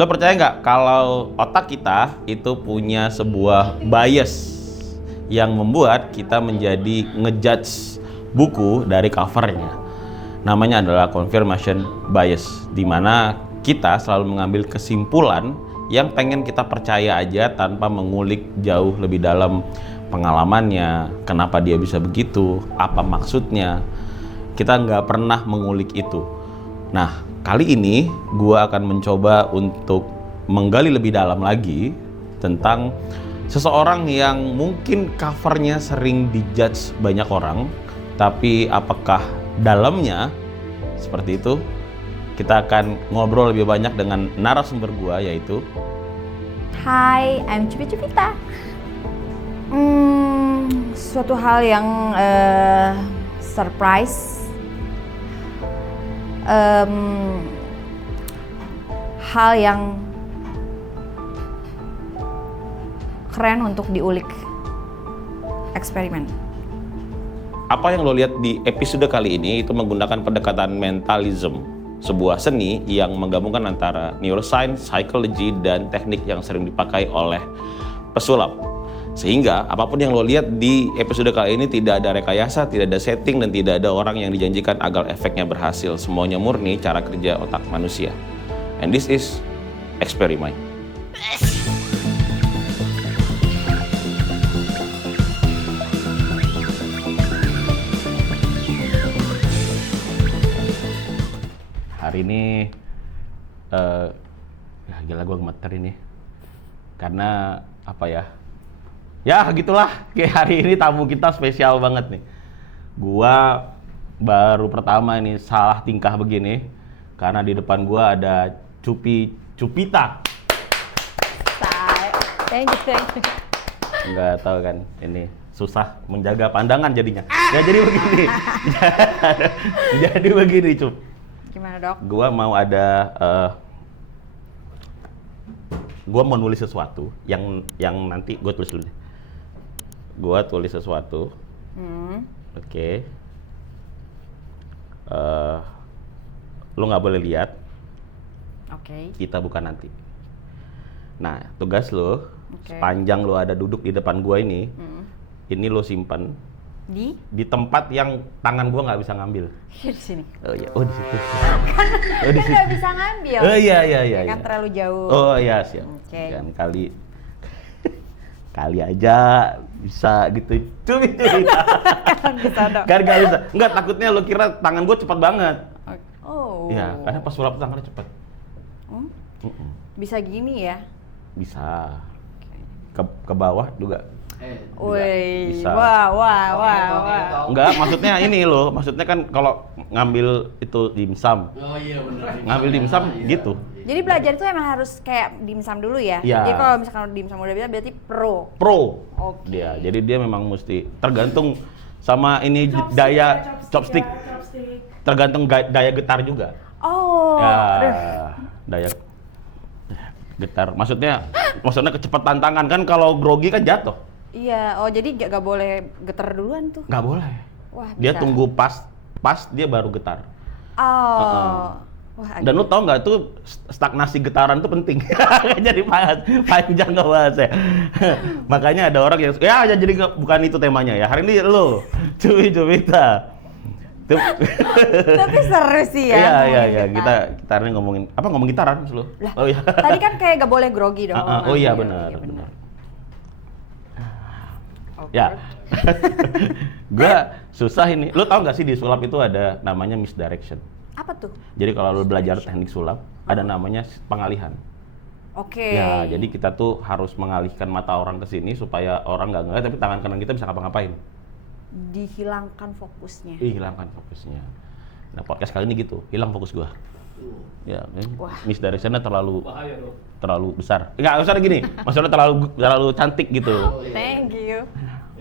Lo percaya nggak kalau otak kita itu punya sebuah bias yang membuat kita menjadi ngejudge buku dari covernya. Namanya adalah confirmation bias, di mana kita selalu mengambil kesimpulan yang pengen kita percaya aja tanpa mengulik jauh lebih dalam pengalamannya, kenapa dia bisa begitu, apa maksudnya. Kita nggak pernah mengulik itu. Nah, kali ini gua akan mencoba untuk menggali lebih dalam lagi tentang seseorang yang mungkin covernya sering dijudge banyak orang, tapi apakah dalamnya seperti itu? Kita akan ngobrol lebih banyak dengan narasumber gua, yaitu Hai, I'm Cupita. Suatu hal yang surprise, hal yang keren untuk diulik, eksperimen. apa yang lo lihat di episode kali ini itu menggunakan pendekatan mentalism, sebuah seni yang menggabungkan antara neuroscience, psychology, dan teknik yang sering dipakai oleh pesulap. Sehingga apapun yang lo lihat di episode kali ini tidak ada rekayasa, tidak ada setting, dan tidak ada orang yang dijanjikan agar efeknya berhasil. Semuanya murni cara kerja otak manusia. And this is experiment. Hari ini, gila gue gemeter ini. Karena apa ya? Ya gitulah, kayak hari ini tamu kita spesial banget nih. Gua baru pertama ini salah tingkah begini karena di depan gua ada Cupita. Thank you. Nggak tahu kan, ini susah menjaga pandangan jadinya. Ya jadi begini. Jadi begini, Cup. Gimana, Dok? Gua mau nulis sesuatu yang nanti gue tulis dulu deh. Gua tulis sesuatu. Oke. Lu nggak boleh lihat. Oke. Kita bukan nanti. Nah, tugas lu, Oke. sepanjang lu ada duduk di depan gua ini lu simpan di tempat yang tangan gua nggak bisa ngambil. Di sini. Oh iya, oh di situ. Kan nggak bisa ngambil. Oh iya. Kan terlalu jauh. Oh iya, siap. Oke. Kan kali aja bisa gitu. Cumi. Bisa, Dok. Kan nggak bisa. Nggak, takutnya lu kira tangan gua cepat banget. Oh. Iya, karena pas sulap tangannya cepat. Bisa gini ya? Bisa. Ke bawah juga. Woi. Bisa. Wah. Enggak, maksudnya ini loh. Maksudnya kan kalau ngambil itu dimsum. Oh iya benar. Ngambil dimsum gitu. Jadi belajar itu emang harus kayak dimsum dulu ya? Iya. Jadi kalau misalkan dimsum udah bisa berarti pro. Pro. Oke. Dia. Jadi dia memang mesti tergantung sama ini daya chopstick. Tergantung daya getar juga. Oh. Ya, daya getar. Maksudnya kecepatan tangan kan, kalau grogi kan jatuh. Iya. Oh jadi gak boleh getar duluan tuh? Nggak boleh. Wah. Dia bisa. tunggu pas dia baru getar. Oh. Wah. Dan lu tau nggak tuh stagnasi getaran tuh penting. Jadi panjang nggak bahasnya. Makanya ada orang yang ya jadi bukan itu temanya ya. Hari ini lu Cupita. Tapi seru sih ya. Iya. Kita hari ini ngomong gitaran lu. Lah, Oh iya. tadi kan kayak gak boleh grogi dong. Oh iya benar. Oke. Ya. Gua susah ini. Lu tau nggak sih di sulap itu ada namanya misdirection. Apa tuh? Jadi kalau lu belajar teknik sulap ada namanya pengalihan. Oke. Ya, jadi kita tuh harus mengalihkan mata orang ke sini supaya orang nggak ngeliat, tapi tangan kanan kita bisa ngapa-ngapain. Dihilangkan fokusnya. Hilangkan fokusnya. Nah, podcast kali ini gitu, hilang fokus gua. Ya, Wah. misdirectionnya terlalu Bahaya dong. besar. Enggak usah gini, maksudnya terlalu cantik gitu. Thank you.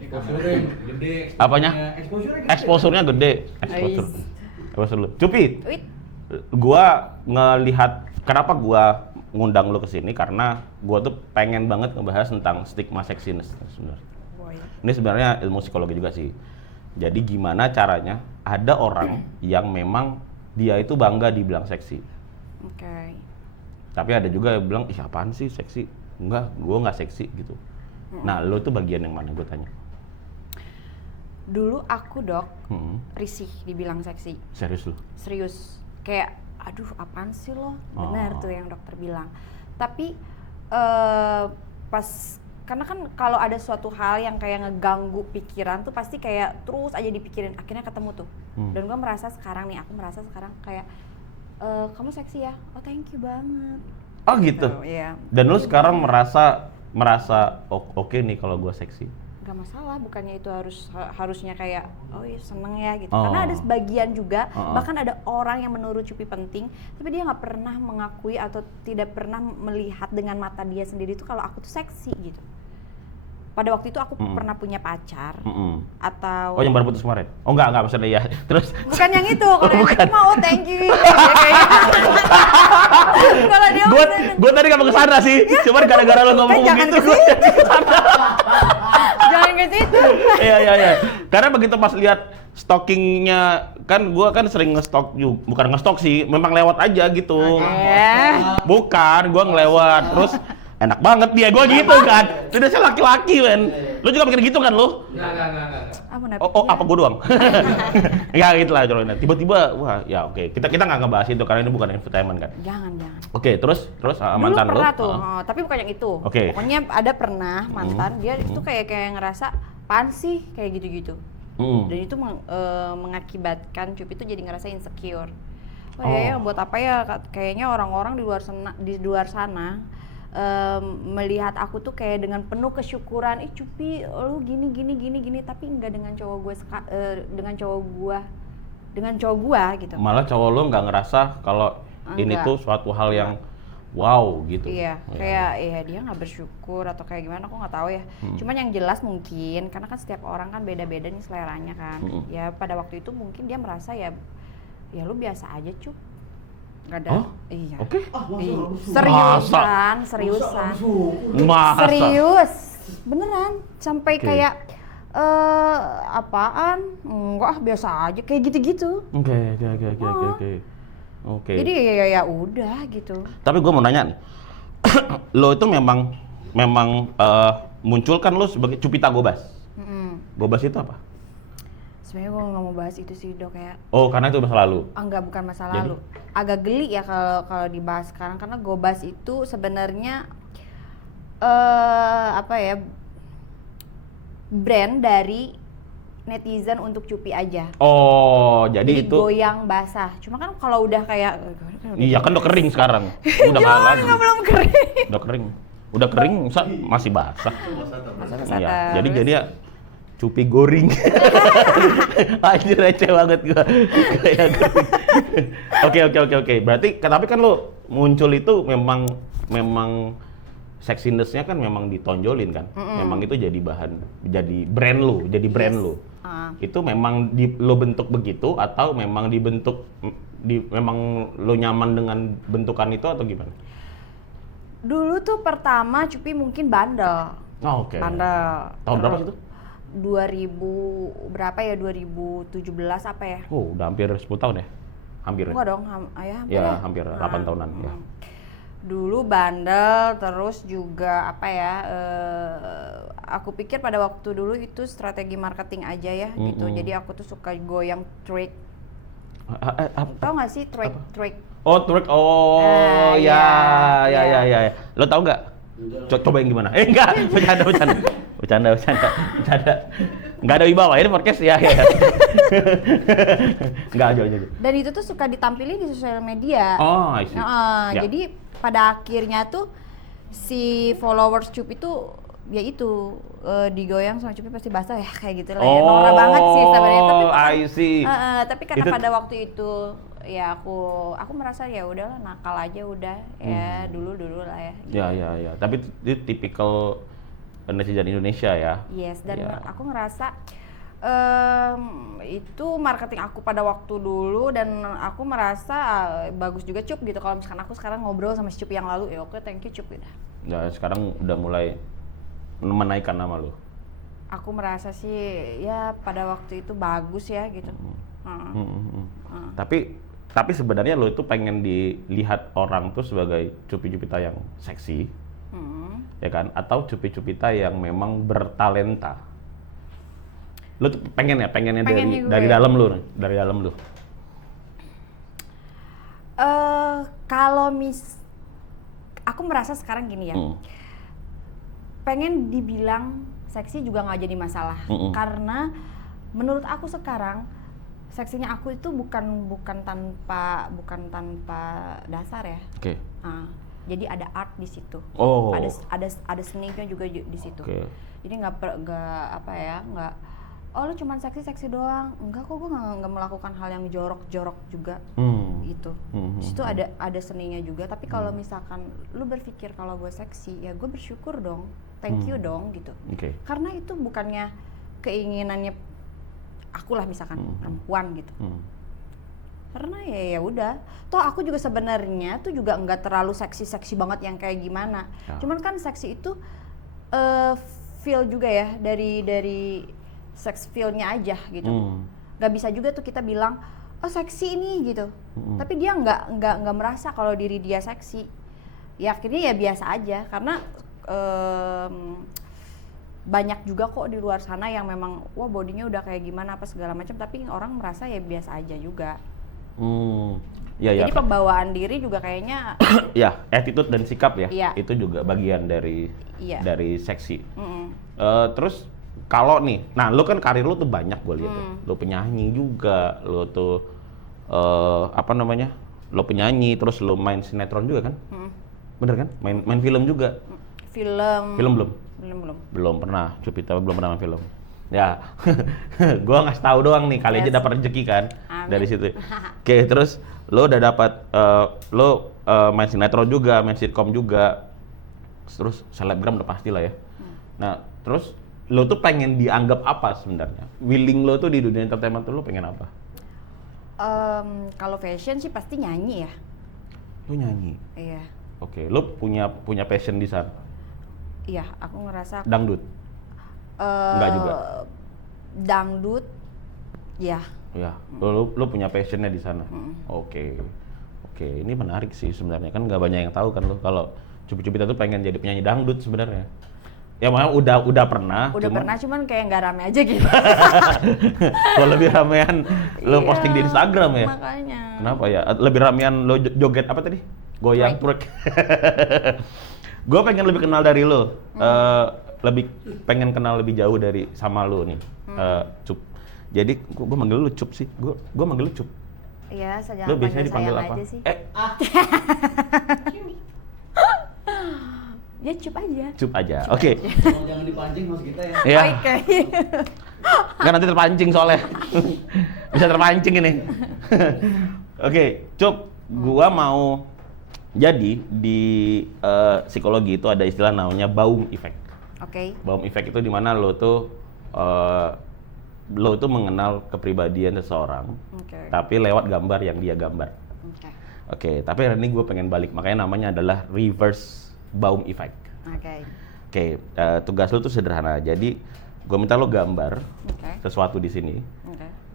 Exposure gede. Apanya? Exposure gede. Exposure-nya gede. Exposure lu. Cupi, Wait. gua ngelihat kenapa gua ngundang lu ke sini karena gua tuh pengen banget ngebahas tentang stigma sexiness sebenarnya. Ini sebenarnya ilmu psikologi juga sih. Jadi gimana caranya ada orang yang memang dia itu bangga dibilang seksi. Oke. Tapi ada juga yang bilang, ih apaan sih seksi? Enggak, gue nggak seksi gitu. Nah, lo tuh bagian yang mana gue tanya? Dulu aku dok, risih dibilang seksi. Serius lo? Serius. Kayak, aduh apaan sih lo? Benar tuh yang dokter bilang. Tapi pas, karena kan kalau ada suatu hal yang kayak ngeganggu pikiran tuh pasti kayak terus aja dipikirin, akhirnya ketemu tuh. Dan gue merasa sekarang nih, aku merasa sekarang kayak, kamu seksi ya? Oh thank you banget. Oh gitu? Iya. Dan lo sekarang merasa oke nih kalau gue seksi? Gak masalah, bukannya itu harusnya kayak oh iya seneng ya gitu. Oh. Karena ada sebagian juga, bahkan ada orang yang menurut Cupi penting, tapi dia nggak pernah mengakui atau tidak pernah melihat dengan mata dia sendiri tuh kalau aku tuh seksi gitu. Pada waktu itu aku pernah punya pacar atau Oh yang baru putus kemarin? Oh enggak maksudnya ya. Terus? bukan yang itu, kalau yang itu mah oh thank you. Kalau dia Gue tadi gak mau kesana sih, cuman gara-gara lo ngomong jangan begitu ke gue jadi kesana. jangan ke situ. Iya. Karena begitu pas lihat stockingnya, kan gue kan sering ngestok juga, bukan ngestok sih, memang lewat aja gitu. Bukan, gue ngelewat, terus enak banget dia, gue gitu kan. Tidak sih laki-laki men. Lu juga mikir gitu kan lu? Enggak. Apa gue doang? Ya gitu lah Carolina. Tiba-tiba, wah ya oke. Kita nggak ngebahas itu karena ini bukan entertainment kan. Jangan. Oke, terus Dulu mantan lu? pernah tuh, tapi bukan yang itu. Oke. Pokoknya ada pernah mantan, dia itu kayak ngerasa apaan sih kayak gitu-gitu. Dan itu mengakibatkan Cupi tuh jadi ngerasa insecure. Wah ya buat apa ya, kayaknya orang-orang di luar sana melihat aku tuh kayak dengan penuh kesyukuran, Cupi lu gini, tapi enggak dengan cowok gua gitu. Malah cowok lu nggak ngerasa kalau ini Enggak. tuh suatu hal yang wow gitu. Iya, kayak dia nggak bersyukur atau kayak gimana, aku nggak tahu ya. Cuman yang jelas mungkin, karena kan setiap orang kan beda-beda nih seleranya kan. Ya pada waktu itu mungkin dia merasa ya lu biasa aja Cup. Nggak ada. Oh? Iya. Oke. Iya. Masa? Seriusan. Masa? Serius. Beneran. Sampai Oke. kayak apaan? Enggak, biasa aja kayak gitu-gitu. Oke. Jadi ya udah gitu. Tapi gue mau nanya nih, lo itu memang munculkan lo sebagai Cupita Gobas. Gobas itu apa? Sebenarnya gue nggak mau bahas itu sih dok, kayak Oh karena itu masa lalu. enggak, bukan masa Jadi? lalu. Agak geli ya kalau dibahas sekarang, karena Gobas itu sebenarnya brand dari netizen untuk Cupi aja. Oh jadi itu. goyang basah. Cuma kan kalau udah kayak Iya kan udah kering sekarang. Udah nggak lagi. belum kering. Udah kering, masih basah. Basah Iya. terus. Jadi ya Cupi goring. Anjir receh banget gua. Kayak goring. Oke. Berarti tapi kan lo muncul itu memang sexiness-nya kan memang ditonjolin kan. Memang itu jadi brand lo. Itu memang lo bentuk begitu atau memang dibentuk memang lo nyaman dengan bentukan itu atau gimana? Dulu tuh pertama Cupi mungkin bandel. Oh, oke. Bandel. Tahun berapa sih itu? 2000 berapa ya, 2017 apa ya? Oh, udah hampir 10 tahun ya? Hampir. Enggak dong, hampir Ya, lah. hampir 8 tahunan ya. Dulu bandel, terus juga apa ya, aku pikir pada waktu dulu itu strategi marketing aja ya gitu. Jadi aku tuh suka goyang twerk. Tau gak sih twerk? Oh, twerk. Oh, iya. ya. Lo tau nggak? Coba yang gimana? Enggak, bercanda. Nggak ada wibawa, ini podcast ya. Nggak aja. Dan itu tuh suka ditampilin di sosial media. Oh, I see. Ya. Jadi pada akhirnya tuh si followers Cupi tuh ya itu digoyang sama Cupi pasti basah ya kayak gitu lah ya. Norak banget sih sebenarnya, tapi I see. tapi karena Itu- pada waktu itu ya aku merasa ya udahlah, nakal aja udah ya, dulu lah ya gitu. Ya. Tapi itu tipikal netizen Indonesia ya. Yes, dan Ya. aku ngerasa itu marketing aku pada waktu dulu, dan aku merasa bagus juga Cup gitu kalau misalkan aku sekarang ngobrol sama si Cup yang lalu, ya oke thank you Cup udah. Nah, sekarang udah mulai menaikkan nama lo. Aku merasa sih ya pada waktu itu bagus ya gitu. Tapi Tapi sebenarnya lo itu pengen dilihat orang tuh sebagai Cupi-Cupita yang seksi, ya kan? Atau Cupi-Cupita yang memang bertalenta. Lo tuh pengennya Pengennya gue dari ya. dalam lo, dari dalam lo. Kalau aku merasa sekarang gini ya, pengen dibilang seksi juga nggak jadi masalah, karena menurut aku sekarang seksinya aku itu bukan tanpa dasar ya. Oke. Jadi ada art di situ. Oh. Ada seninya juga di situ. Oke. Jadi nggak oh lu cuman seksi doang. Enggak kok, gue nggak melakukan hal yang jorok juga gitu. Di situ ada seninya juga. Tapi kalau misalkan lu berpikir kalau gue seksi, ya gue bersyukur dong, thank you dong gitu. Oke. Karena itu bukannya keinginannya akulah misalkan perempuan gitu. Karena ya udah. Toh aku juga sebenarnya tuh juga nggak terlalu seksi banget yang kayak gimana. Ya. Cuman kan seksi itu feel juga ya dari sex feel-nya aja gitu. Gak bisa juga tuh kita bilang oh seksi ini gitu. Tapi dia nggak merasa kalau diri dia seksi. Ya akhirnya ya biasa aja karena banyak juga kok di luar sana yang memang wah bodinya udah kayak gimana apa segala macam, tapi orang merasa ya biasa aja juga. Ya. Jadi pembawaan diri juga kayaknya Ya, attitude dan sikap ya. Iya. Itu juga bagian dari Iya. dari seksi. Terus kalau nih, nah lu kan karir lu tuh banyak gue lihat ya. Lu penyanyi juga, lu tuh lu penyanyi, terus lu main sinetron juga kan? Bener kan? Main film juga. Film Belum. Belum pernah, Cupita belum pernah main film. Ya, gua ngasih tahu doang nih, kali aja dapat rezeki kan. Amin. Dari situ. Oke, terus lo udah dapat main sinetron juga, main sitkom juga. Terus selebgram udah pasti lah ya. Nah, terus lo tuh pengen dianggap apa sebenarnya? Willing lo tuh di dunia entertainment tuh lo pengen apa? Kalau fashion sih pasti nyanyi ya. Lo nyanyi. Iya. Oke, lo punya passion di sana. Iya, aku ngerasa Dangdut. Enggak juga. Dangdut, ya. Ya, lo punya passionnya di sana. Oke, ini menarik sih sebenarnya, kan nggak banyak yang tahu kan lo kalau Cupi-Cupita tuh pengen jadi penyanyi dangdut sebenarnya. Ya malah udah pernah. Cuman kayak nggak rame aja gitu. Kalau lebih ramean lo posting di Instagram ya. Makanya. Kenapa ya? Lebih ramean lo joget apa tadi? Goyang twerk. Gue pengen lebih kenal dari lo. Lebih pengen kenal lebih jauh dari sama lo nih, Cup. Jadi gue manggil lu Cup sih. Gue manggil lu Cup. Iya, saya Lu jangan biasanya panggil dipanggil sayang apa? aja sih. Ya Cup aja. Cup aja. Oke. Tolong jangan dipancing mas kita ya. Ya. Oke. Nggak, nanti terpancing soalnya. Bisa terpancing ini. Oke, Cup. Gua mau jadi di psikologi itu ada istilah namanya Baum Effect. Oke. Baum Effect itu dimana lo tuh mengenal kepribadian seseorang, tapi lewat gambar yang dia gambar. Oke, tapi hari ini gue pengen balik, makanya namanya adalah reverse Baum Effect. Oke, tugas lo tuh sederhana. Jadi gue minta lo gambar sesuatu di sini.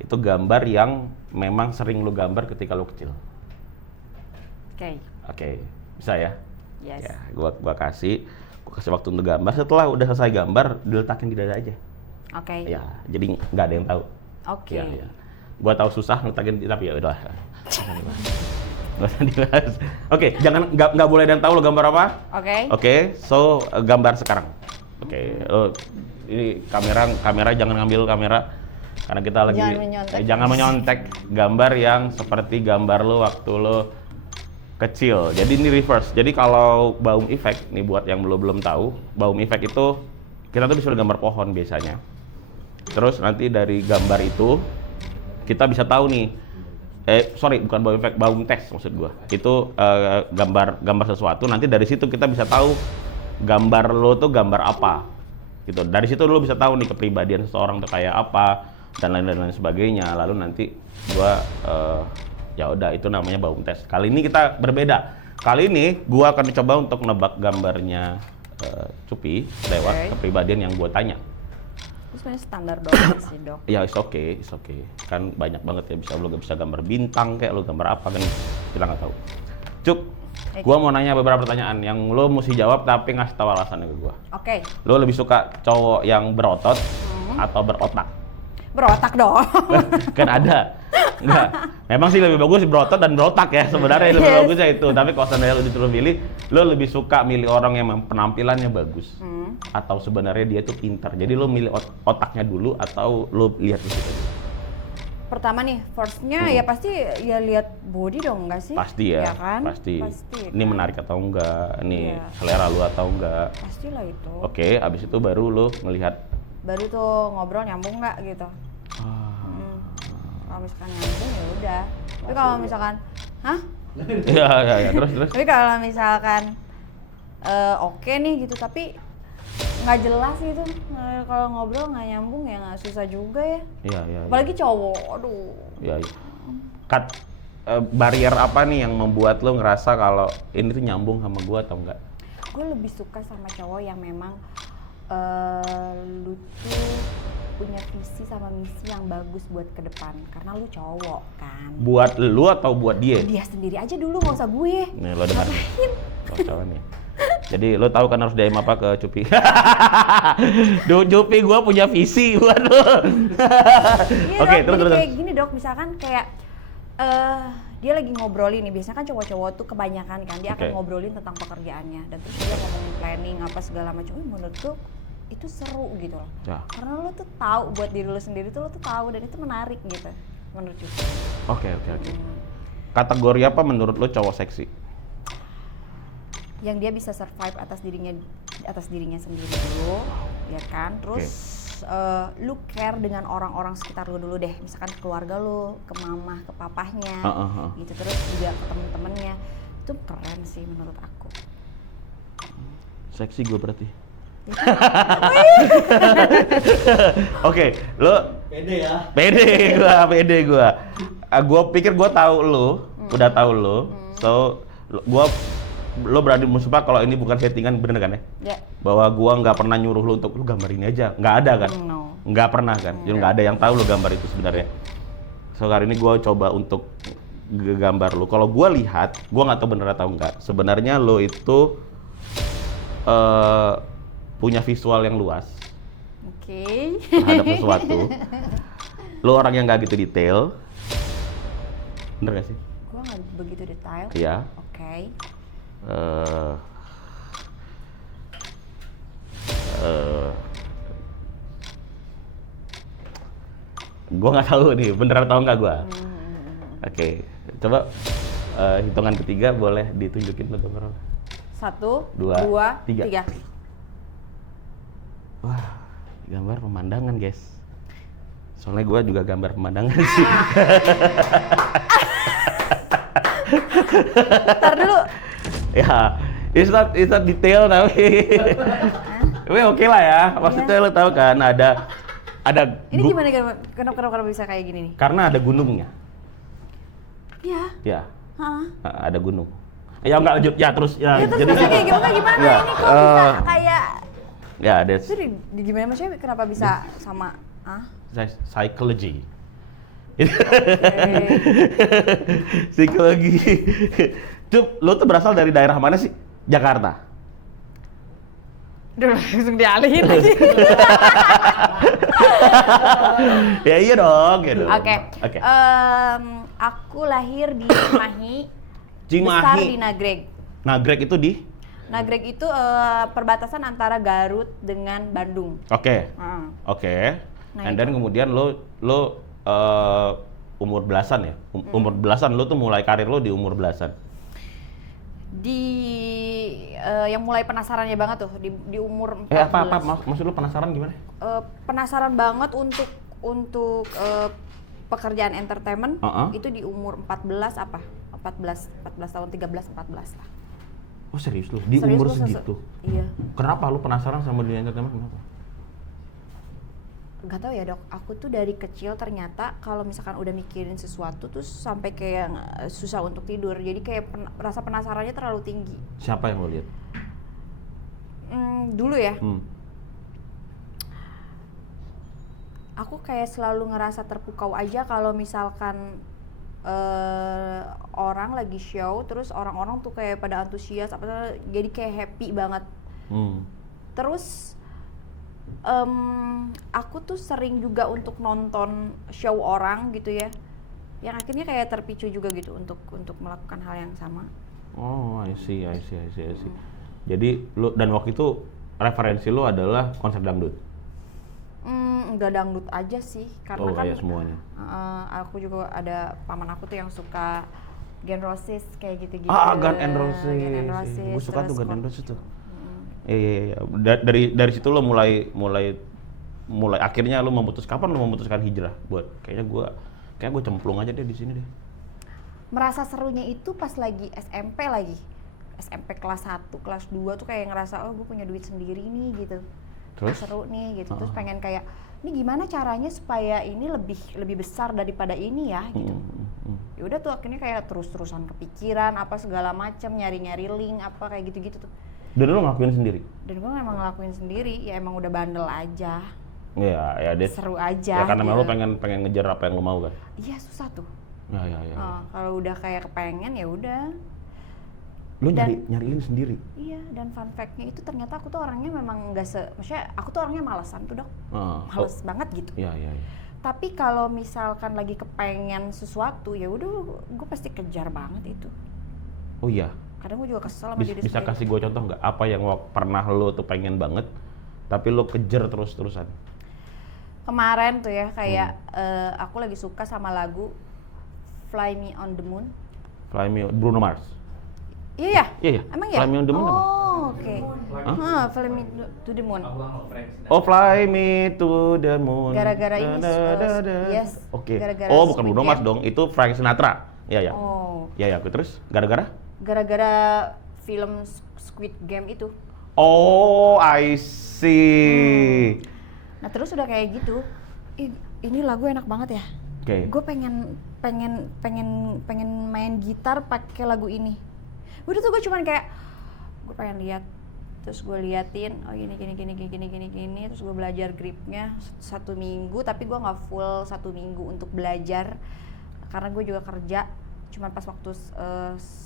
Itu gambar yang memang sering lo gambar ketika lo kecil. Oke, bisa ya? Yes. Ya, gua kasih waktu untuk gambar. Setelah udah selesai gambar, diletakin di dada aja. Oke. Ya, jadi nggak ada yang tahu. Oke. Ya. Gua tahu susah ngetakin, tapi ya udah. Nggak usah dibahas. Oke, nggak boleh ada yang tahu lo gambar apa. Oke, so gambar sekarang. Oke, ini kamera jangan ngambil kamera karena kita lagi jangan menyontek gambar yang seperti gambar lo waktu lo kecil. Jadi ini reverse. Jadi kalau Baum Effect nih buat yang belum tahu, Baum Effect itu kita tuh disuruh gambar pohon biasanya. Terus nanti dari gambar itu kita bisa tahu nih, bukan Baum Effect, Baum Test maksud gua. Itu gambar sesuatu. Nanti dari situ kita bisa tahu gambar lo tuh gambar apa. Gitu. Dari situ lo bisa tahu nih kepribadian seseorang tuh kayak apa dan lain-lain sebagainya. Lalu nanti gua ya udah, itu namanya Baum Test. Kali ini kita berbeda. Kali ini gua akan coba untuk nebak gambarnya Cupi lewat kepribadian yang gua tanya. Itu sebenarnya standar doang sih dok. Ya it's okay. Kan banyak banget ya, bisa lo bisa gambar bintang kayak lo gambar apa kan kita nggak tahu. Cuk, gua mau nanya beberapa pertanyaan yang lo mesti jawab tapi ngasih tahu alasannya ke gua. Oke. Lo lebih suka cowok yang berotot atau berotak? Berotak dong. Kan ada. Enggak. Memang sih lebih bagus berotot dan berotak ya sebenarnya lebih bagusnya itu. Tapi kalau seandainya lo disuruh pilih, lo lebih suka milih orang yang penampilannya bagus atau sebenarnya dia tuh pintar. Jadi lo milih otaknya dulu atau lo lihat di situ? Pertama nih, first-nya ya pasti ya lihat body dong, enggak sih? Pasti ya, Ya kan? pasti. Ini kan? menarik atau enggak? Ini Iya. selera lo atau enggak? Pastilah itu. Oke, abis itu baru lo ngelihat. Baru tuh ngobrol nyambung nggak gitu. Kalau misalkan nyambung ya udah. Tapi kalau misalkan, hah? Ya, terus. Tapi kalau misalkan oke nih gitu, tapi nggak jelas gitu. Kalau ngobrol nggak nyambung ya nggak, susah juga ya. Iya. Apalagi cowok, aduh. Iya. Barrier apa nih yang membuat lo ngerasa kalau ini tuh nyambung sama gua atau enggak? Gue lebih suka sama cowok yang memang lu tuh punya visi sama misi yang bagus buat ke depan, karena lu cowok kan. Buat lu atau buat dia? Dia sendiri aja dulu, nggak usah gue. Nih lo dengar. Cowok nih. Jadi lo tahu kan harus DM apa ke Cupi? Cupi gua punya visi buat lo. Iya, Oke, Dok, terus. jadi kayak gini dok, misalkan kayak dia lagi ngobrolin nih, biasanya kan cowok-cowok tuh kebanyakan kan dia akan ngobrolin tentang pekerjaannya, dan terus dia ngomongin planning apa segala macam. Menurut tuh itu seru gitu loh, karena lo tuh tahu buat diri lo sendiri tuh, lo tuh tahu, dan itu menarik gitu menurut Cupi. Oke. Kategori apa menurut lo cowok seksi? Yang dia bisa survive atas dirinya sendiri dulu, ya kan. Terus lu care dengan orang-orang sekitar lu dulu deh, misalkan keluarga lu, ke mama, ke papahnya, gitu. Terus juga ke temen-temennya, itu keren sih menurut aku. Seksi gue berarti. Oke, lo pede gua. Gua pikir gua tahu lo, udah tahu lo. So, lo berani bersumpah kalau ini bukan settingan, bener kan ya? Ya. Bahwa gua nggak pernah nyuruh lo untuk lo gambar ini aja, nggak ada kan? No. Nggak pernah kan? Jadi nggak ada yang tahu lo gambar itu sebenarnya. So hari ini gua coba untuk gambar lo. Kalau gua lihat, gua nggak tahu bener atau enggak. Sebenarnya lo itu punya visual yang luas. Oke. Terhadap sesuatu. Lo orang yang nggak gitu detail. Bener gak sih? Gua nggak begitu detail. Iya. Oke. Gue nggak tahu nih, bener atau enggak gue. Oke, coba hitungan ketiga boleh ditunjukin lo gambar. 1, 2, 2, 3. 3. Wah, gambar pemandangan guys. Soalnya gue juga gambar pemandangan sih. Ntar dulu. Ya, it's not detail tapi oke lah ya. Maksudnya lo tahu kan ada Ini gimana kenapa bisa kayak gini nih? Karena ada gunungnya. Iya. Ya. Hah? Ada gunung. Ya enggak lanjut ya terus ya. Ya terus bisa kayak gimana Ya, ini kok bisa kayak ya ada itu di gimana maksudnya kenapa bisa sama psychology. Okay. Psikologi. Cup, lo tuh berasal dari daerah mana sih? Jakarta. Duh, langsung dialihin lagi. Ya iya dong, gitu. Oke. Aku lahir di Cimahi, besar di Nagreg. Nagreg itu di? Nagreg itu perbatasan antara Garut dengan Bandung. Oke. Oke. Nah, And then kemudian lo umur belasan ya? Umur belasan lo tuh mulai karir lo di umur belasan? Yang mulai penasarannya banget tuh di umur 14. Maksud lo penasaran gimana? Penasaran banget untuk pekerjaan entertainment itu di umur 14 tahun 13-14 lah. Oh serius lo? Di Serius umur lu, segitu? Iya. Kenapa lo penasaran sama dunia entertainment? Kenapa? Gak tau ya dok, aku tuh dari kecil ternyata kalau misalkan udah mikirin sesuatu tuh sampai kayak susah untuk tidur. Jadi kayak rasa penasarannya terlalu tinggi. Siapa yang lo lihat? Dulu ya. aku kayak selalu ngerasa terpukau aja kalau misalkan orang lagi show terus orang-orang tuh kayak pada antusias apa jadi kayak happy banget. Terus aku tuh sering juga untuk nonton show orang gitu ya, yang akhirnya kayak terpicu juga gitu untuk melakukan hal yang sama. Oh, I see. Jadi lu dan waktu itu referensi lu adalah konser dangdut. Enggak dangdut aja sih, karena kan kayak semuanya. Aku juga ada paman aku tuh yang suka Guns N' Roses kayak gitu-gitu. Guns N' Roses. Gue suka tuh Guns N' Roses tuh. Iya. Dari situ lo mulai akhirnya lo kapan lo memutuskan hijrah buat kayak gue cemplung aja deh di sini deh. Merasa serunya itu pas lagi SMP kelas 1, kelas 2 tuh kayak ngerasa gue punya duit sendiri nih gitu. Terus? Seru nih gitu. Terus pengen kayak ini gimana caranya supaya ini lebih besar daripada ini ya gitu. Ya udah tuh akhirnya kayak terus-terusan kepikiran apa segala macam, nyari-nyari link apa kayak gitu-gitu tuh. Dan lo ngelakuin sendiri? Dan gue memang ngelakuin sendiri, ya emang udah bandel aja. Ya deh. Seru aja. Ya karena gitu. lo pengen ngejar apa yang lo mau kan? Iya susah tuh. Ya. Kalau udah kayak kepengen ya udah. Lo nyariin sendiri? Iya, dan fun fact-nya itu ternyata aku tuh orangnya memang maksudnya aku tuh orangnya malesan tuh dok. Males banget gitu. Iya. Tapi kalau misalkan lagi kepengen sesuatu ya udah gue pasti kejar banget itu. Oh iya? Kadang gue juga kesel sama diri sendiri. Bisa kasih gue contoh nggak apa yang pernah lo tuh pengen banget tapi lo kejar terus-terusan? Kemarin tuh ya kayak aku lagi suka sama lagu Fly Me on the Moon. Fly Me Bruno Mars. Iya. Emang ya? Fly Me on the Moon apa? Oke. Fly Me to the Moon. Oh, Fly Me to the Moon. Gara-gara ini yes. Oke. Gara-gara Oh, bukan Squid Bruno Mars Game. dong, itu Frank Sinatra. Iya. Oh. Iya, aku terus gara-gara? Gara-gara film Squid Game itu. Oh, I see. Nah, terus udah kayak gitu. Ini lagu enak banget ya. Oke. Gue pengen main gitar pakai lagu ini. Udah tuh gue cuman kayak gue pengen lihat, terus gue liatin gini, terus gue belajar gripnya 1 minggu, tapi gue nggak full 1 minggu untuk belajar karena gue juga kerja, cuman pas waktu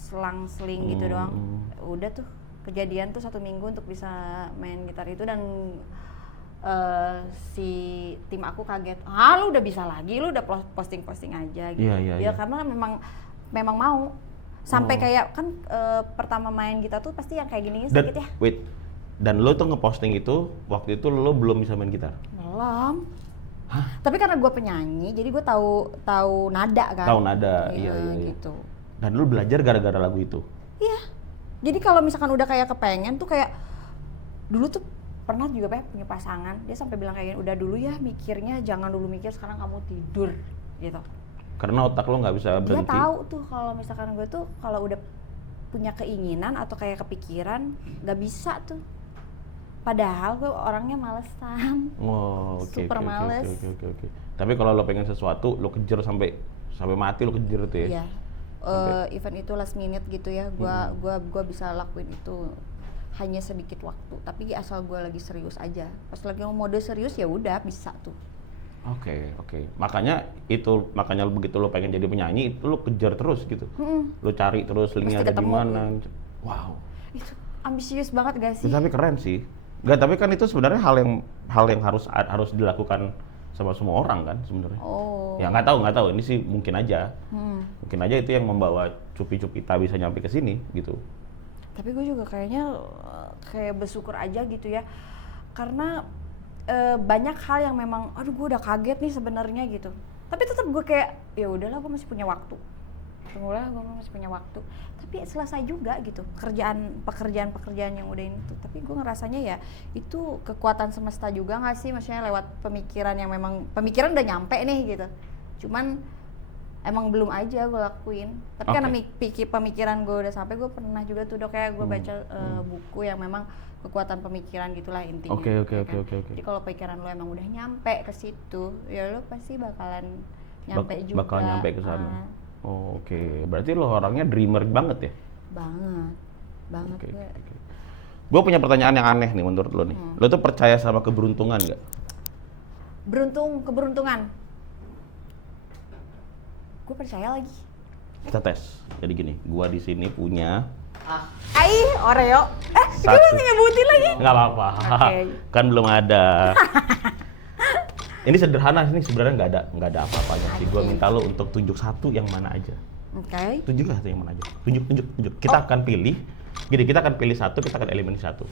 selang-seling gitu doang. Udah tuh kejadian tuh 1 minggu untuk bisa main gitar itu, dan si tim aku kaget, lu udah bisa lagi, lu udah posting aja gitu. Iya. Karena memang mau. Sampai kayak kan pertama main gitar tuh pasti yang kayak gini sakit ya. Wait, dan lo tuh ngeposting itu waktu itu lo belum bisa main gitar? Belum. Hah? Tapi karena gue penyanyi, jadi gue tahu nada kan. Tahu nada, iya. Gitu. Dan lo belajar gara-gara lagu itu? Iya. Jadi kalau misalkan udah kayak kepengen tuh kayak dulu tuh pernah juga punya pasangan, dia sampai bilang kayak gini, udah dulu ya mikirnya, jangan dulu mikir, sekarang kamu tidur gitu. Karena otak lo nggak bisa berhenti. Dia tahu tuh kalau misalkan gue tuh kalau udah punya keinginan atau kayak kepikiran nggak bisa tuh. Padahal gue orangnya malesan. Oh, oke. Super males. Oke. Tapi kalau lo pengen sesuatu, lo kejar sampai mati, lo kejar tuh ya. Iya. Event itu last minute gitu ya. Gua bisa lakuin itu hanya sedikit waktu. Tapi asal gue lagi serius aja. Pas lagi mau mode serius ya udah bisa tuh. Oke. Makanya begitu lo pengen jadi penyanyi itu lo kejar terus gitu. Lo cari terus linknya ada di mana. Wow. Itu ambisius banget gak sih? Tapi keren sih. Tapi kan itu sebenarnya hal yang harus dilakukan sama semua orang kan sebenarnya. Oh. Ya nggak tahu. Ini sih mungkin aja. Mungkin aja itu yang membawa Cupi kita bisa nyampe ke sini gitu. Tapi gue juga kayaknya kayak bersyukur aja gitu ya. Karena banyak hal yang memang aduh gue udah kaget nih sebenarnya gitu, tapi tetap gue kayak ya udahlah gue masih punya waktu, tapi selesai juga gitu pekerjaan yang udah ini tuh. Tapi gue ngerasanya ya itu kekuatan semesta juga nggak sih, maksudnya lewat pemikiran yang memang pemikiran udah nyampe nih gitu, cuman emang belum aja gue lakuin. Tapi karena pemikiran gue udah sampai, gue pernah juga tuh dok kayak gue baca buku yang memang kekuatan pemikiran gitulah intinya. Oke. Jadi kalau pikiran lo emang udah nyampe ke situ, ya lo pasti bakalan nyampe juga. Bakal nyampe ke sana. Oke. Berarti lo orangnya dreamer banget ya? Banget. Oke. Gue punya pertanyaan yang aneh nih menurut lo nih. Lo tuh percaya sama keberuntungan nggak? keberuntungan. Gue percaya lagi. Kita tes. Jadi gini, gua di sini punya Oreo. Gue Satu. masih nyebutin lagi. nggak apa-apa. Oke. Kan belum ada. Ini sederhana, ini sebenarnya nggak ada apa-apanya sih. Gua minta lo untuk tunjuk satu yang mana aja. Oke. Tunjuk satu yang mana aja. Tunjuk. Kita akan pilih. Gini, kita akan pilih satu, kita akan eliminasi satu.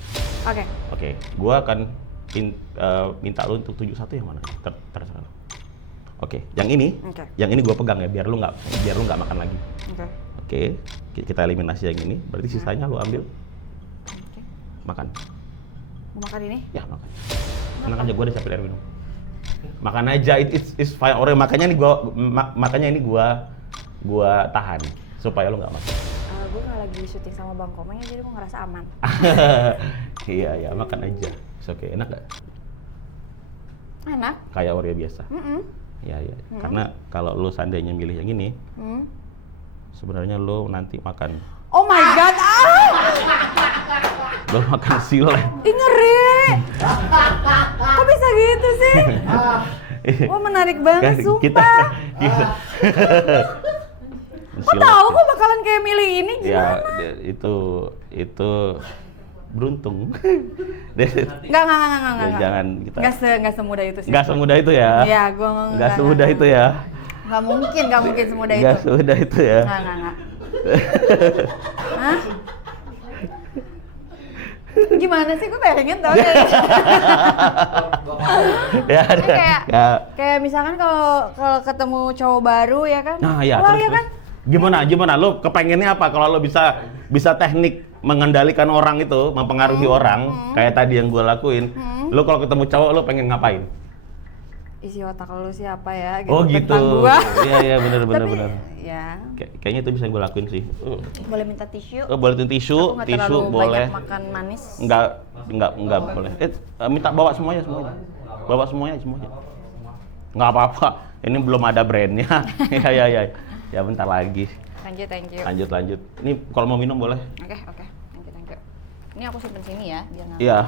Oke. Oke, gua akan minta lo untuk tunjuk satu yang mana. Terserah lo. Oke, yang ini, Oke. yang ini gua pegang ya, biar lu nggak makan lagi. Oke. Oke, kita eliminasi yang ini. Berarti sisanya lu ambil, Oke. makan. Mau makan ini? Ya makan. Tenang aja, gua udah siapin air minum. Makan aja, it's fine. Orang makanya ini gua tahan supaya lu nggak makan. Gue nggak lagi syuting sama Bang Komeng ya, jadi gue ngerasa aman. Iya, makan aja. Oke, enak gak? Enak. Kayak Oreo biasa. Mm-mm. Iya. Karena kalau lu seandainya milih yang ini, Hmm. sebenarnya lu nanti makan. Oh my god, Lu makan silet. Ih ngeri. Kok bisa gitu sih? Wah menarik banget, sumpah. Kok tahu kok bakalan kayak milih ini Ya, gimana? itu beruntung. Enggak. Jangan kita. Nggak semudah itu sih. Nggak semudah itu ya. Iya, gue Nggak semudah itu ya. Nggak mungkin semudah itu. Nggak semudah itu ya. Nggak. Hah? Gimana sih? Gue pengen tau kayak Ya, kayak misalkan kalau ketemu cowok baru ya kan? Nah, ya, wah terus, ya terus. kan? Gimana? Lo kepengennya apa? Kalau lo bisa teknik mengendalikan orang itu, mempengaruhi orang, kayak tadi yang gue lakuin. Lo kalau ketemu cowok, lo pengen ngapain? Isi otak lu sih apa ya? Gitu, Oh gitu. tentang gua. Iya, benar. Tapi, ya. Kayaknya itu bisa gue lakuin sih. Boleh minta tisu? Boleh tisu, Aku nggak tisu terlalu boleh. banyak makan manis. Enggak boleh. Minta bawa semuanya. Bawa semuanya. Nggak apa-apa. Ini belum ada brandnya. Iya. Ya bentar lagi. Thank you. Lanjut. Ini kalau mau minum boleh. Oke. Thank you. Ini aku simpen sini ya, biar nggak. Iya.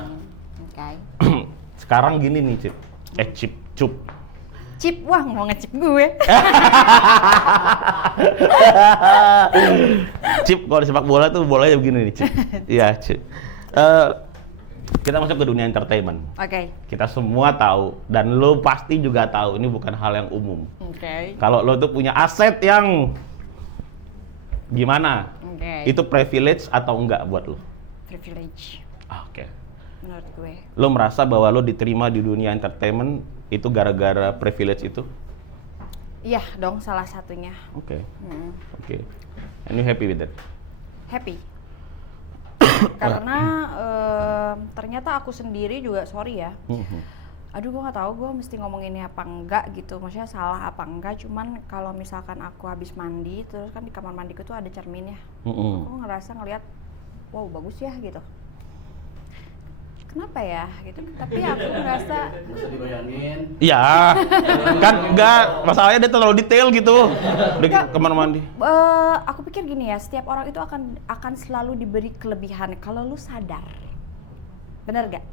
Oke. Sekarang gini nih, Cup. Chip, wah mau ngecip gue. Cip, kalau di sepak bola tuh bolanya begini nih, Cip. Iya, Cip. Kita masuk ke dunia entertainment. Oke. Kita semua tahu, dan lo pasti juga tahu, ini bukan hal yang umum. Oke. Kalau lo tuh punya aset yang gimana? Oke. Itu privilege atau enggak buat lo? Privilege Oke. menurut gue. Lo merasa bahwa lo diterima di dunia entertainment itu gara-gara privilege itu? Iya dong, salah satunya. Oke. And you happy with that? Happy. Karena ternyata aku sendiri juga sorry ya. Aduh gue nggak tahu gue mesti ngomong ini apa enggak gitu. Maksudnya salah apa enggak. Cuman kalau misalkan aku habis mandi, terus kan di kamar mandiku tuh ada cermin ya. Aku ngerasa ngeliat, wow bagus ya gitu. Kenapa ya gitu? Tapi aku ngerasa Bisa dibayangin. Iya, kan enggak, masalahnya dia terlalu detail gitu. Di kamar mandi. Aku pikir gini ya, setiap orang itu akan selalu diberi kelebihan kalau lu sadar. Bener gak?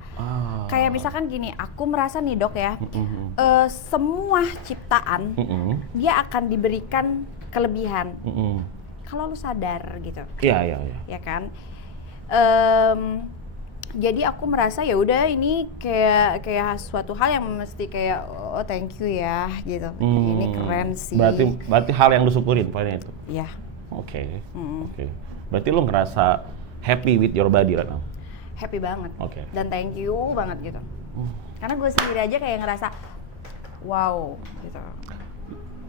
Kayak misalkan gini, aku merasa nih dok ya, semua ciptaan dia akan diberikan kelebihan. Kalau lu sadar gitu. Iya. Ya kan? Jadi aku merasa ya udah ini kayak suatu hal yang mesti kayak oh thank you ya gitu. Ini keren sih. Berarti hal yang lu syukurin poinnya itu. Iya. Oke. Berarti lu ngerasa happy with your body right now? Happy banget. Oke. Dan thank you banget gitu. Karena gue sendiri aja kayak ngerasa wow gitu.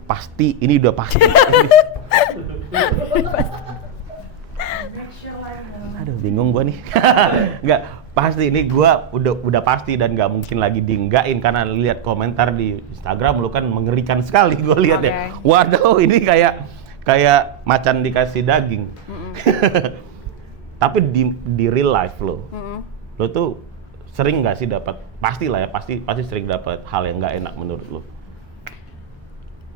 Pasti, ini udah pasti. Aduh, bingung gua nih. Enggak, pasti ini gua udah pasti dan nggak mungkin lagi dienggain karena lihat komentar di Instagram lu kan mengerikan sekali gua lihat ya. Waduh, ini kayak macan dikasih daging. Tapi di real life lo tuh sering nggak sih dapat, pastilah ya, pasti sering dapat hal yang nggak enak menurut lo.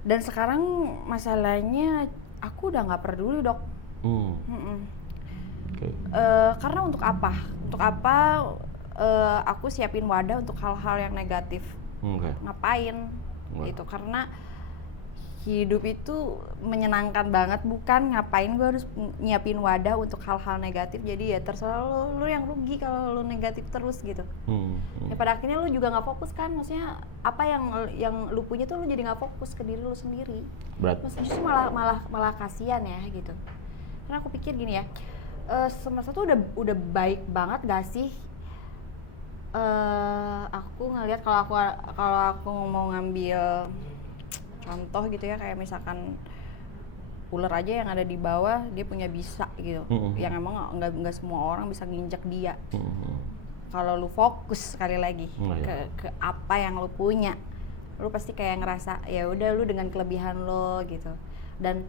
Dan sekarang masalahnya aku udah nggak peduli dok. Karena untuk apa? Untuk apa aku siapin wadah untuk hal-hal yang negatif? ngapain gitu, karena hidup itu menyenangkan banget, bukan ngapain gue harus nyiapin wadah untuk hal-hal negatif. Jadi ya terserah lu yang rugi kalau lu negatif terus gitu. Ya pada akhirnya lu juga nggak fokus kan, maksudnya apa yang lu punya tuh lu jadi nggak fokus ke diri lu sendiri. Justru malah kasihan ya gitu. Karena aku pikir gini ya, semesta tuh udah baik banget gak sih? Aku ngelihat kalau aku mau ngambil contoh gitu ya, kayak misalkan ular aja yang ada di bawah dia punya bisa gitu, yang emang nggak semua orang bisa nginjak dia. Kalau lu fokus sekali lagi ke apa yang lu punya, lu pasti kayak ngerasa ya udah lu dengan kelebihan lo gitu, dan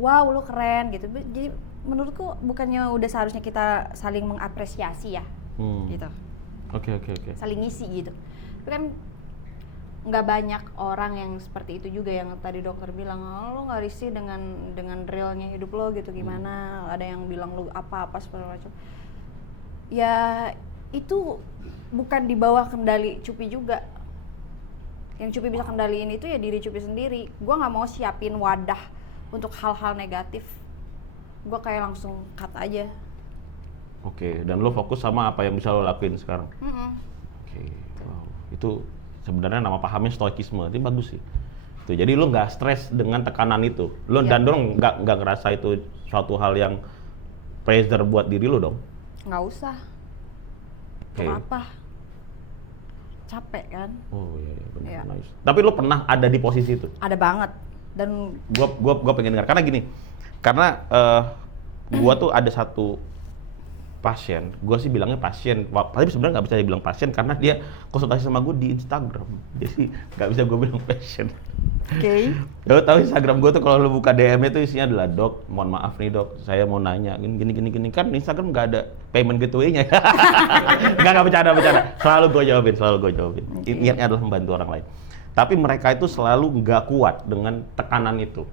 wow lu keren gitu. Jadi menurutku bukannya udah seharusnya kita saling mengapresiasi ya, gitu. Oke. Saling ngisi gitu. Tapi kan nggak banyak orang yang seperti itu juga, yang tadi dokter bilang, oh, lo nggak risih dengan realnya hidup lo gitu, gimana? Ada yang bilang lo apa-apa segala macam. Ya itu bukan di bawah kendali Cupi juga. Yang Cupi bisa kendaliin itu ya diri Cupi sendiri. Gua nggak mau siapin wadah untuk hal-hal negatif. Gua kayak langsung cut aja. Oke, dan lo fokus sama apa yang bisa lo lakuin sekarang. Oke, wow. Itu sebenarnya nama pahamnya stoikisme, itu bagus sih. Tuh, jadi lu nggak stres dengan tekanan itu, lu dan dong nggak ngerasa itu suatu hal yang pressure buat diri lu dong? Nggak usah. Untuk apa? Capek kan? Oh iya benar. Nice. Tapi lu pernah ada di posisi itu? Ada banget. Dan gua pengen dengar karena gini, karena gua tuh ada satu pasien, gue sih bilangnya pasien, tapi sebenarnya nggak bisa dibilang pasien karena dia konsultasi sama gue di Instagram, jadi nggak bisa gue bilang pasien. Oke. Lo tahu Instagram gue tuh kalau lo buka DM itu isinya adalah, dok, mohon maaf nih dok, saya mau nanya, gini kan Instagram nggak ada payment gateway-nya. Nggak bercanda, selalu gue jawabin. Niatnya adalah membantu orang lain. Tapi mereka itu selalu nggak kuat dengan tekanan itu.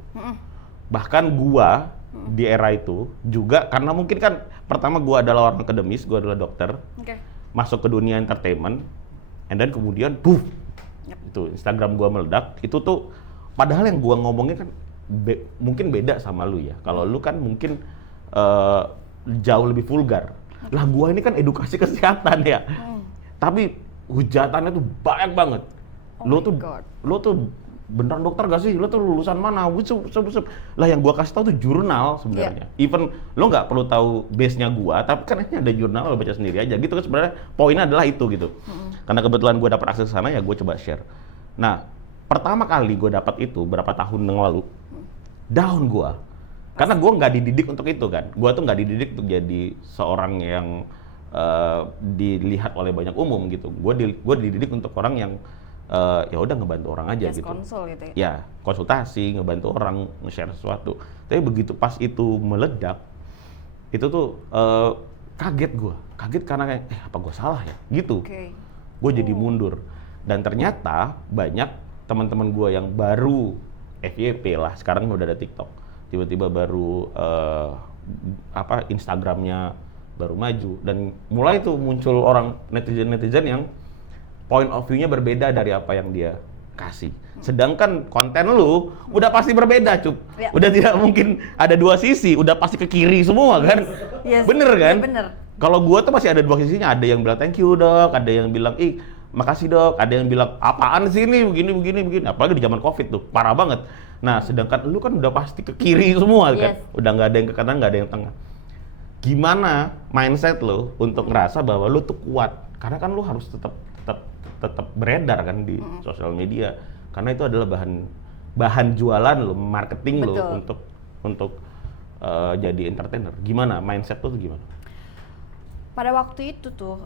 Bahkan gua di era itu juga, karena mungkin kan pertama gua adalah orang akademis, gua adalah dokter, masuk ke dunia entertainment, and then kemudian itu Instagram gua meledak. Itu tuh padahal yang gua ngomongnya kan mungkin beda sama lu ya. Kalau lu kan mungkin jauh lebih vulgar. Lah gua ini kan edukasi kesehatan ya. Tapi hujatannya tuh banyak banget. Lu tuh beneran dokter gak sih? Lo tuh lulusan mana? Lah yang gua kasih tahu tuh jurnal sebenarnya. Even lo nggak perlu tahu base-nya gua, tapi kan ini ada jurnal, lo baca sendiri aja. Gitu kan sebenarnya poinnya adalah itu gitu. Karena kebetulan gua dapat akses ke sana ya gua coba share. Nah, pertama kali gua dapat itu berapa tahun yang lalu, down gua. Karena gua nggak dididik untuk itu kan. Gua tuh nggak dididik untuk jadi seorang yang dilihat oleh banyak umum gitu. Gua dididik untuk orang yang ya udah ngebantu orang aja gitu. Konsul gitu ya. Ya, konsultasi, ngebantu orang, nge-share sesuatu. Tapi begitu pas itu meledak, itu tuh kaget gua. Kaget karena kayak apa gua salah ya? Gitu. Gua jadi mundur. Dan ternyata banyak teman-teman gua yang baru FYP lah, sekarang udah ada TikTok. Tiba-tiba baru Instagramnya baru maju, dan mulai tuh muncul orang netizen yang point of view-nya berbeda dari apa yang dia kasih. Sedangkan konten lu udah pasti berbeda, Cup. Ya. Udah tidak mungkin ada dua sisi, udah pasti ke kiri semua kan? Yes. Bener kan? Ya, bener. Kalau gua tuh masih ada dua sisinya, ada yang bilang thank you dok, ada yang bilang ih makasih dok, ada yang bilang apaan sih ini begini. Apalagi di zaman Covid tuh, parah banget. Nah, sedangkan lu kan udah pasti ke kiri semua kan? Udah nggak ada yang ke kanan, nggak ada yang tengah. Gimana mindset lu untuk ngerasa bahwa lu tuh kuat? Karena kan lu harus tetap beredar kan di sosial media, karena itu adalah bahan jualan lo, marketing lo untuk jadi entertainer. Gimana mindset lo tuh gimana? Pada waktu itu tuh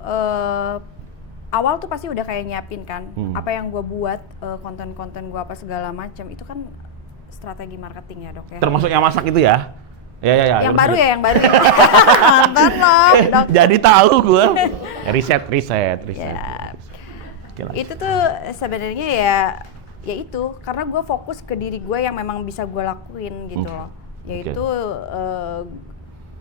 awal tuh pasti udah kayak nyiapin kan apa yang gue buat, konten-konten gue apa segala macam itu kan strategi marketing ya dok ya. Termasuk yang masak itu ya? Ya. Yang baru ya. Nonton loh dok. Jadi tahu gue. riset. Ya. Itu tuh sebenarnya ya itu karena gue fokus ke diri gue yang memang bisa gue lakuin gitu loh. Yaitu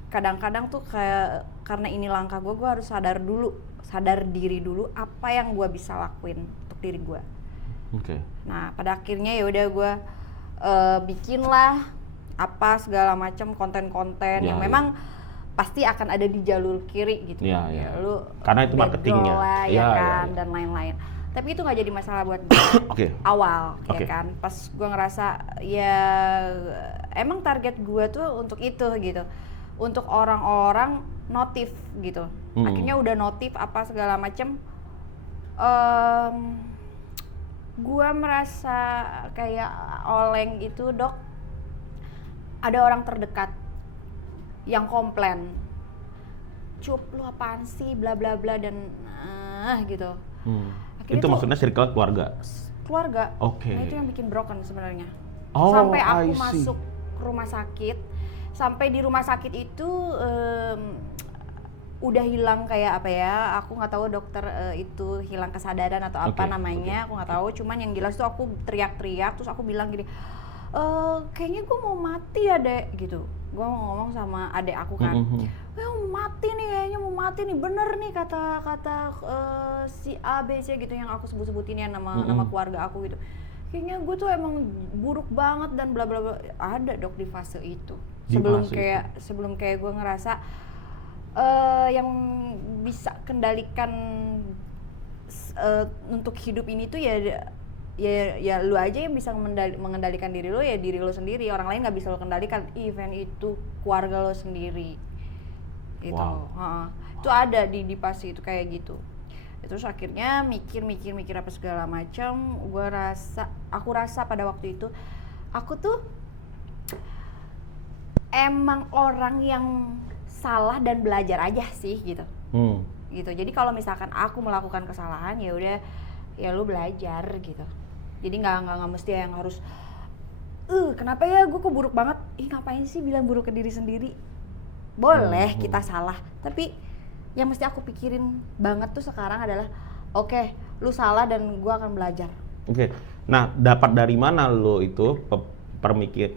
kadang-kadang tuh kayak karena ini langkah gue harus sadar diri dulu apa yang gue bisa lakuin untuk diri gue. Oke. Nah pada akhirnya ya udah gue bikin lah apa segala macam konten-konten yang memang pasti akan ada di jalur kiri gitu. Ya. Lu Karena itu marketingnya. lah, ya kan dan lain-lain. Tapi itu nggak jadi masalah buat gue awal, ya kan. Pas gue ngerasa ya emang target gue tuh untuk itu gitu, untuk orang-orang notif gitu. Akhirnya udah notif apa segala macem. Gue merasa kayak oleng itu dok, ada orang terdekat yang komplain, Cup lu apaan sih bla bla bla dan gitu. Itu maksudnya circle keluarga? Keluarga. Oke. Nah itu yang bikin broken sebenarnya. Oh, sampai aku masuk rumah sakit, sampai di rumah sakit itu udah hilang kayak apa ya, aku nggak tahu dokter itu hilang kesadaran atau apa namanya, aku nggak tahu. Cuman yang jelas tuh aku teriak-teriak, terus aku bilang gini, kayaknya gue mau mati ya dek gitu. Gue mau ngomong sama adek aku kan, mau mati nih, kayaknya mau mati nih, bener nih kata si A B C gitu yang aku sebutin ya nama keluarga aku gitu. Kayaknya gue tuh emang buruk banget dan bla bla bla. Ada dok di fase itu. Sebelum kayak gue ngerasa yang bisa kendalikan untuk hidup ini tuh ya lu aja yang bisa mengendalikan diri lu, ya diri lu sendiri. Orang lain nggak bisa lu kendalikan, event itu keluarga lu sendiri gitu. Itu ada di fase itu kayak gitu. Terus akhirnya mikir apa segala macam. Aku rasa pada waktu itu aku tuh emang orang yang salah dan belajar aja sih gitu. Gitu. Jadi kalau misalkan aku melakukan kesalahan ya udah, ya lu belajar gitu. Jadi nggak mesti yang harus kenapa ya gue kok buruk banget, ngapain sih bilang buruk ke diri sendiri. Boleh kita salah, tapi yang mesti aku pikirin banget tuh sekarang adalah oke, lu salah dan gue akan belajar. Nah dapat dari mana lo itu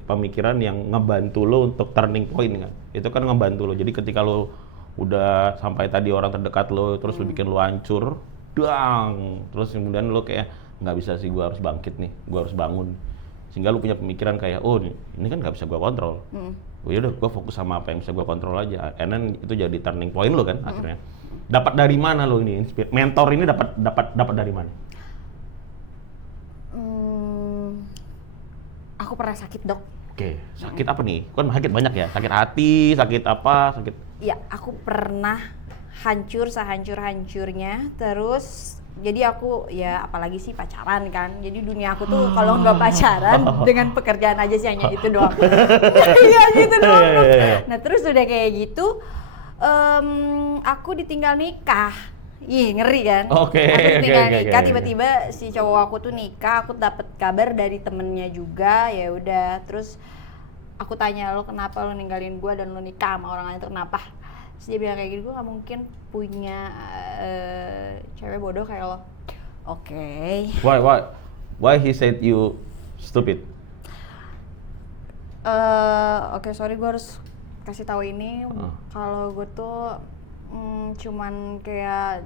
pemikiran yang ngebantu lo untuk turning point kan? Itu kan ngebantu lo, jadi ketika lo udah sampai tadi orang terdekat lo terus lo bikin lo hancur, terus kemudian lo kayak nggak bisa sih, gue harus bangkit nih, gue harus bangun, sehingga lo punya pemikiran kayak ini kan nggak bisa gue kontrol. Ya udah, gue fokus sama apa yang bisa gue kontrol aja, and then itu jadi turning point lo kan akhirnya. Dapat dari mana lo ini mentor ini, dapat dari mana? Aku pernah sakit dok. Sakit apa nih? Kan sakit banyak ya, sakit hati, sakit apa, sakit? Iya, aku pernah hancur sehancur-hancurnya. Terus jadi aku ya apalagi sih pacaran kan. Jadi dunia aku tuh kalau nggak pacaran dengan pekerjaan aja sih hanya itu doang. Iya gitu doang. Nah terus udah kayak gitu, aku ditinggal nikah. Ih ngeri kan? Aku ditinggal nikah, tiba-tiba si cowok aku tuh nikah. Aku dapet kabar dari temennya juga. Ya udah, terus aku tanya, lo kenapa lo ninggalin gue dan lo nikah sama orang lain itu kenapa? Terus dia bilang kayak gitu, gue gak mungkin punya cewek bodoh kayak lo. Why he said you stupid? Sorry, gue harus kasih tahu ini. Kalau gue tuh cuman kayak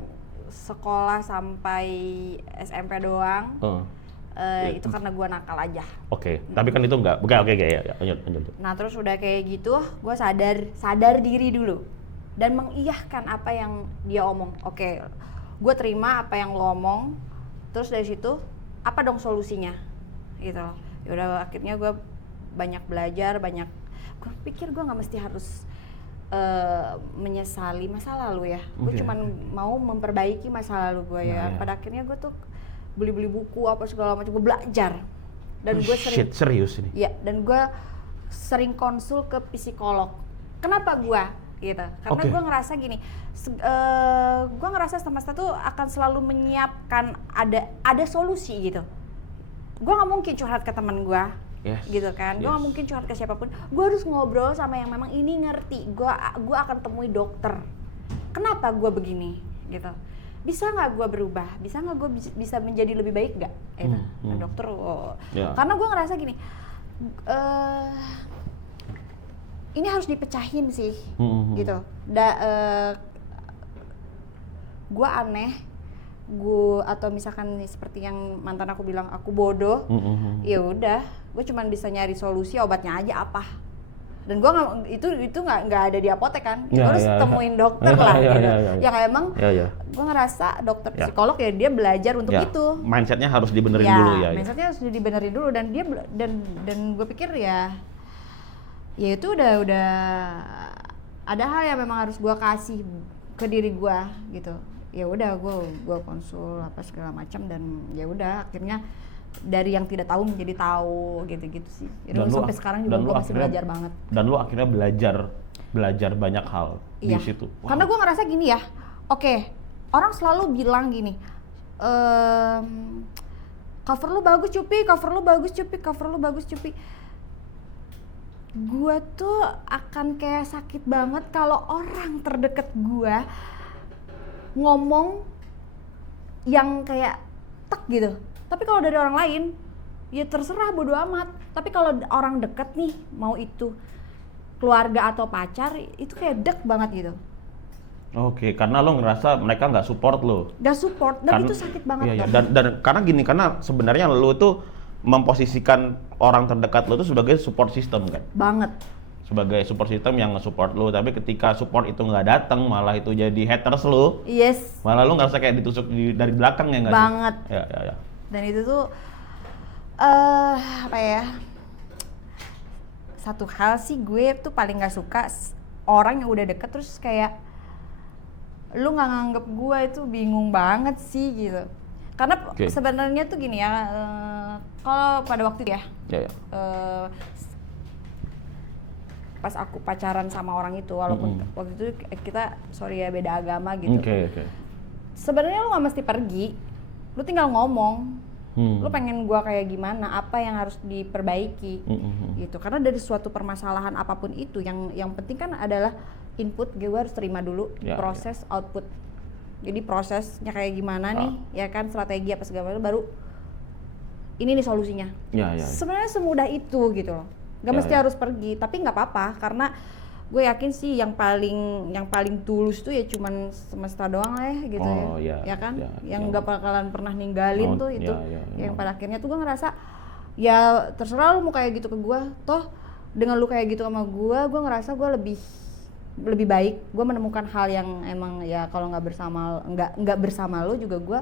sekolah sampai SMP doang. Itu karena gue nakal aja. Tapi kan itu enggak. Ya, lanjut. Nah terus udah kayak gitu, gue sadar diri dulu dan mengiyahkan apa yang dia omong. Gue terima apa yang lo omong. Terus dari situ apa dong solusinya? Gitu. Ya udah, akhirnya gue banyak belajar, gue pikir gue nggak mesti harus menyesali masa lalu ya. Gue cuman mau memperbaiki masa lalu gue ya. Pada akhirnya gue tuh beli buku apa segala macam, gue belajar. Dan gue serius ini. Iya, dan gue sering konsul ke psikolog. Kenapa gue? Gitu. Karena gue ngerasa gini, gue ngerasa semesta tuh akan selalu menyiapkan ada solusi gitu. Gue nggak mungkin curhat ke teman gue. Gitu kan, gue gak mungkin curhat ke siapapun. Gue harus ngobrol sama yang memang ini ngerti. Gue akan temui dokter. Kenapa gue begini? Gitu. Bisa nggak gue berubah? Bisa nggak gue bisa menjadi lebih baik nggak? Dokter. Karena gue ngerasa gini, ini harus dipecahin sih, gitu. Gue aneh. gue atau misalkan seperti yang mantan aku bilang aku bodoh, ya udah, gue cuman bisa nyari solusi obatnya aja apa. Dan gue itu nggak ada di apotek kan, gue harus temuin dokter lah gitu. Yang emang gue ngerasa dokter psikolog ya dia belajar untuk itu. Mindsetnya harus dibenerin dulu ya. Mindsetnya harus dibenerin dulu dan dia dan gue pikir ya itu udah ada hal yang memang harus gue kasih ke diri gue gitu. Ya udah gue konsul apa segala macam dan ya udah akhirnya dari yang tidak tahu menjadi tahu gitu sih. Jadi sampai sekarang juga gue masih belajar banget. Dan lu akhirnya belajar banyak hal di situ. Wow. Karena gue ngerasa gini ya, oke, orang selalu bilang gini, cover lu bagus Cupi, cover lu bagus Cupi, cover lu bagus Cupi. Gue tuh akan kayak sakit banget kalau orang terdekat gue ngomong yang kayak tek gitu. Tapi kalau dari orang lain, ya terserah bodo amat. Tapi kalau orang deket nih, mau itu keluarga atau pacar, itu kayak dek banget gitu. Oke, karena lo ngerasa mereka nggak support lo. Nggak support, dan itu sakit banget. Dan karena gini, karena sebenarnya lo tuh memposisikan orang terdekat lo tuh sebagai support system kan? Banget. Sebagai support system yang nge-support lo, tapi ketika support itu nggak datang, malah itu jadi haters lo. Yes. Malah lo ngerasa kayak ditusuk dari belakang ya nggak sih? Banget. Ya. Dan itu tuh apa ya? Satu hal sih gue tuh paling nggak suka orang yang udah deket terus kayak lu nggak nganggep gue itu bingung banget sih gitu. Karena sebenarnya tuh gini ya, kalau pada waktu itu pas aku pacaran sama orang itu, walaupun waktu itu kita beda agama gitu. Sebenarnya lu nggak mesti pergi, lu tinggal ngomong. Lu pengen gua kayak gimana, apa yang harus diperbaiki gitu. Karena dari suatu permasalahan apapun itu, yang penting kan adalah input, gue harus terima dulu, proses output. Jadi prosesnya kayak gimana nih, ya kan, strategi apa segala macam, baru ini nih solusinya. Sebenarnya semudah itu gitu loh. Gak mesti harus pergi, tapi nggak apa-apa karena gue yakin sih yang paling tulus tuh ya cuman semesta doang lah ya gitu ya kan, yang nggak bakalan pernah ninggalin tuh itu. Yang pada akhirnya tuh gue ngerasa ya terserah lu mau kayak gitu ke gue, toh dengan lu kayak gitu sama gue ngerasa gue lebih baik. Gue menemukan hal yang emang ya kalau nggak bersama lo juga gue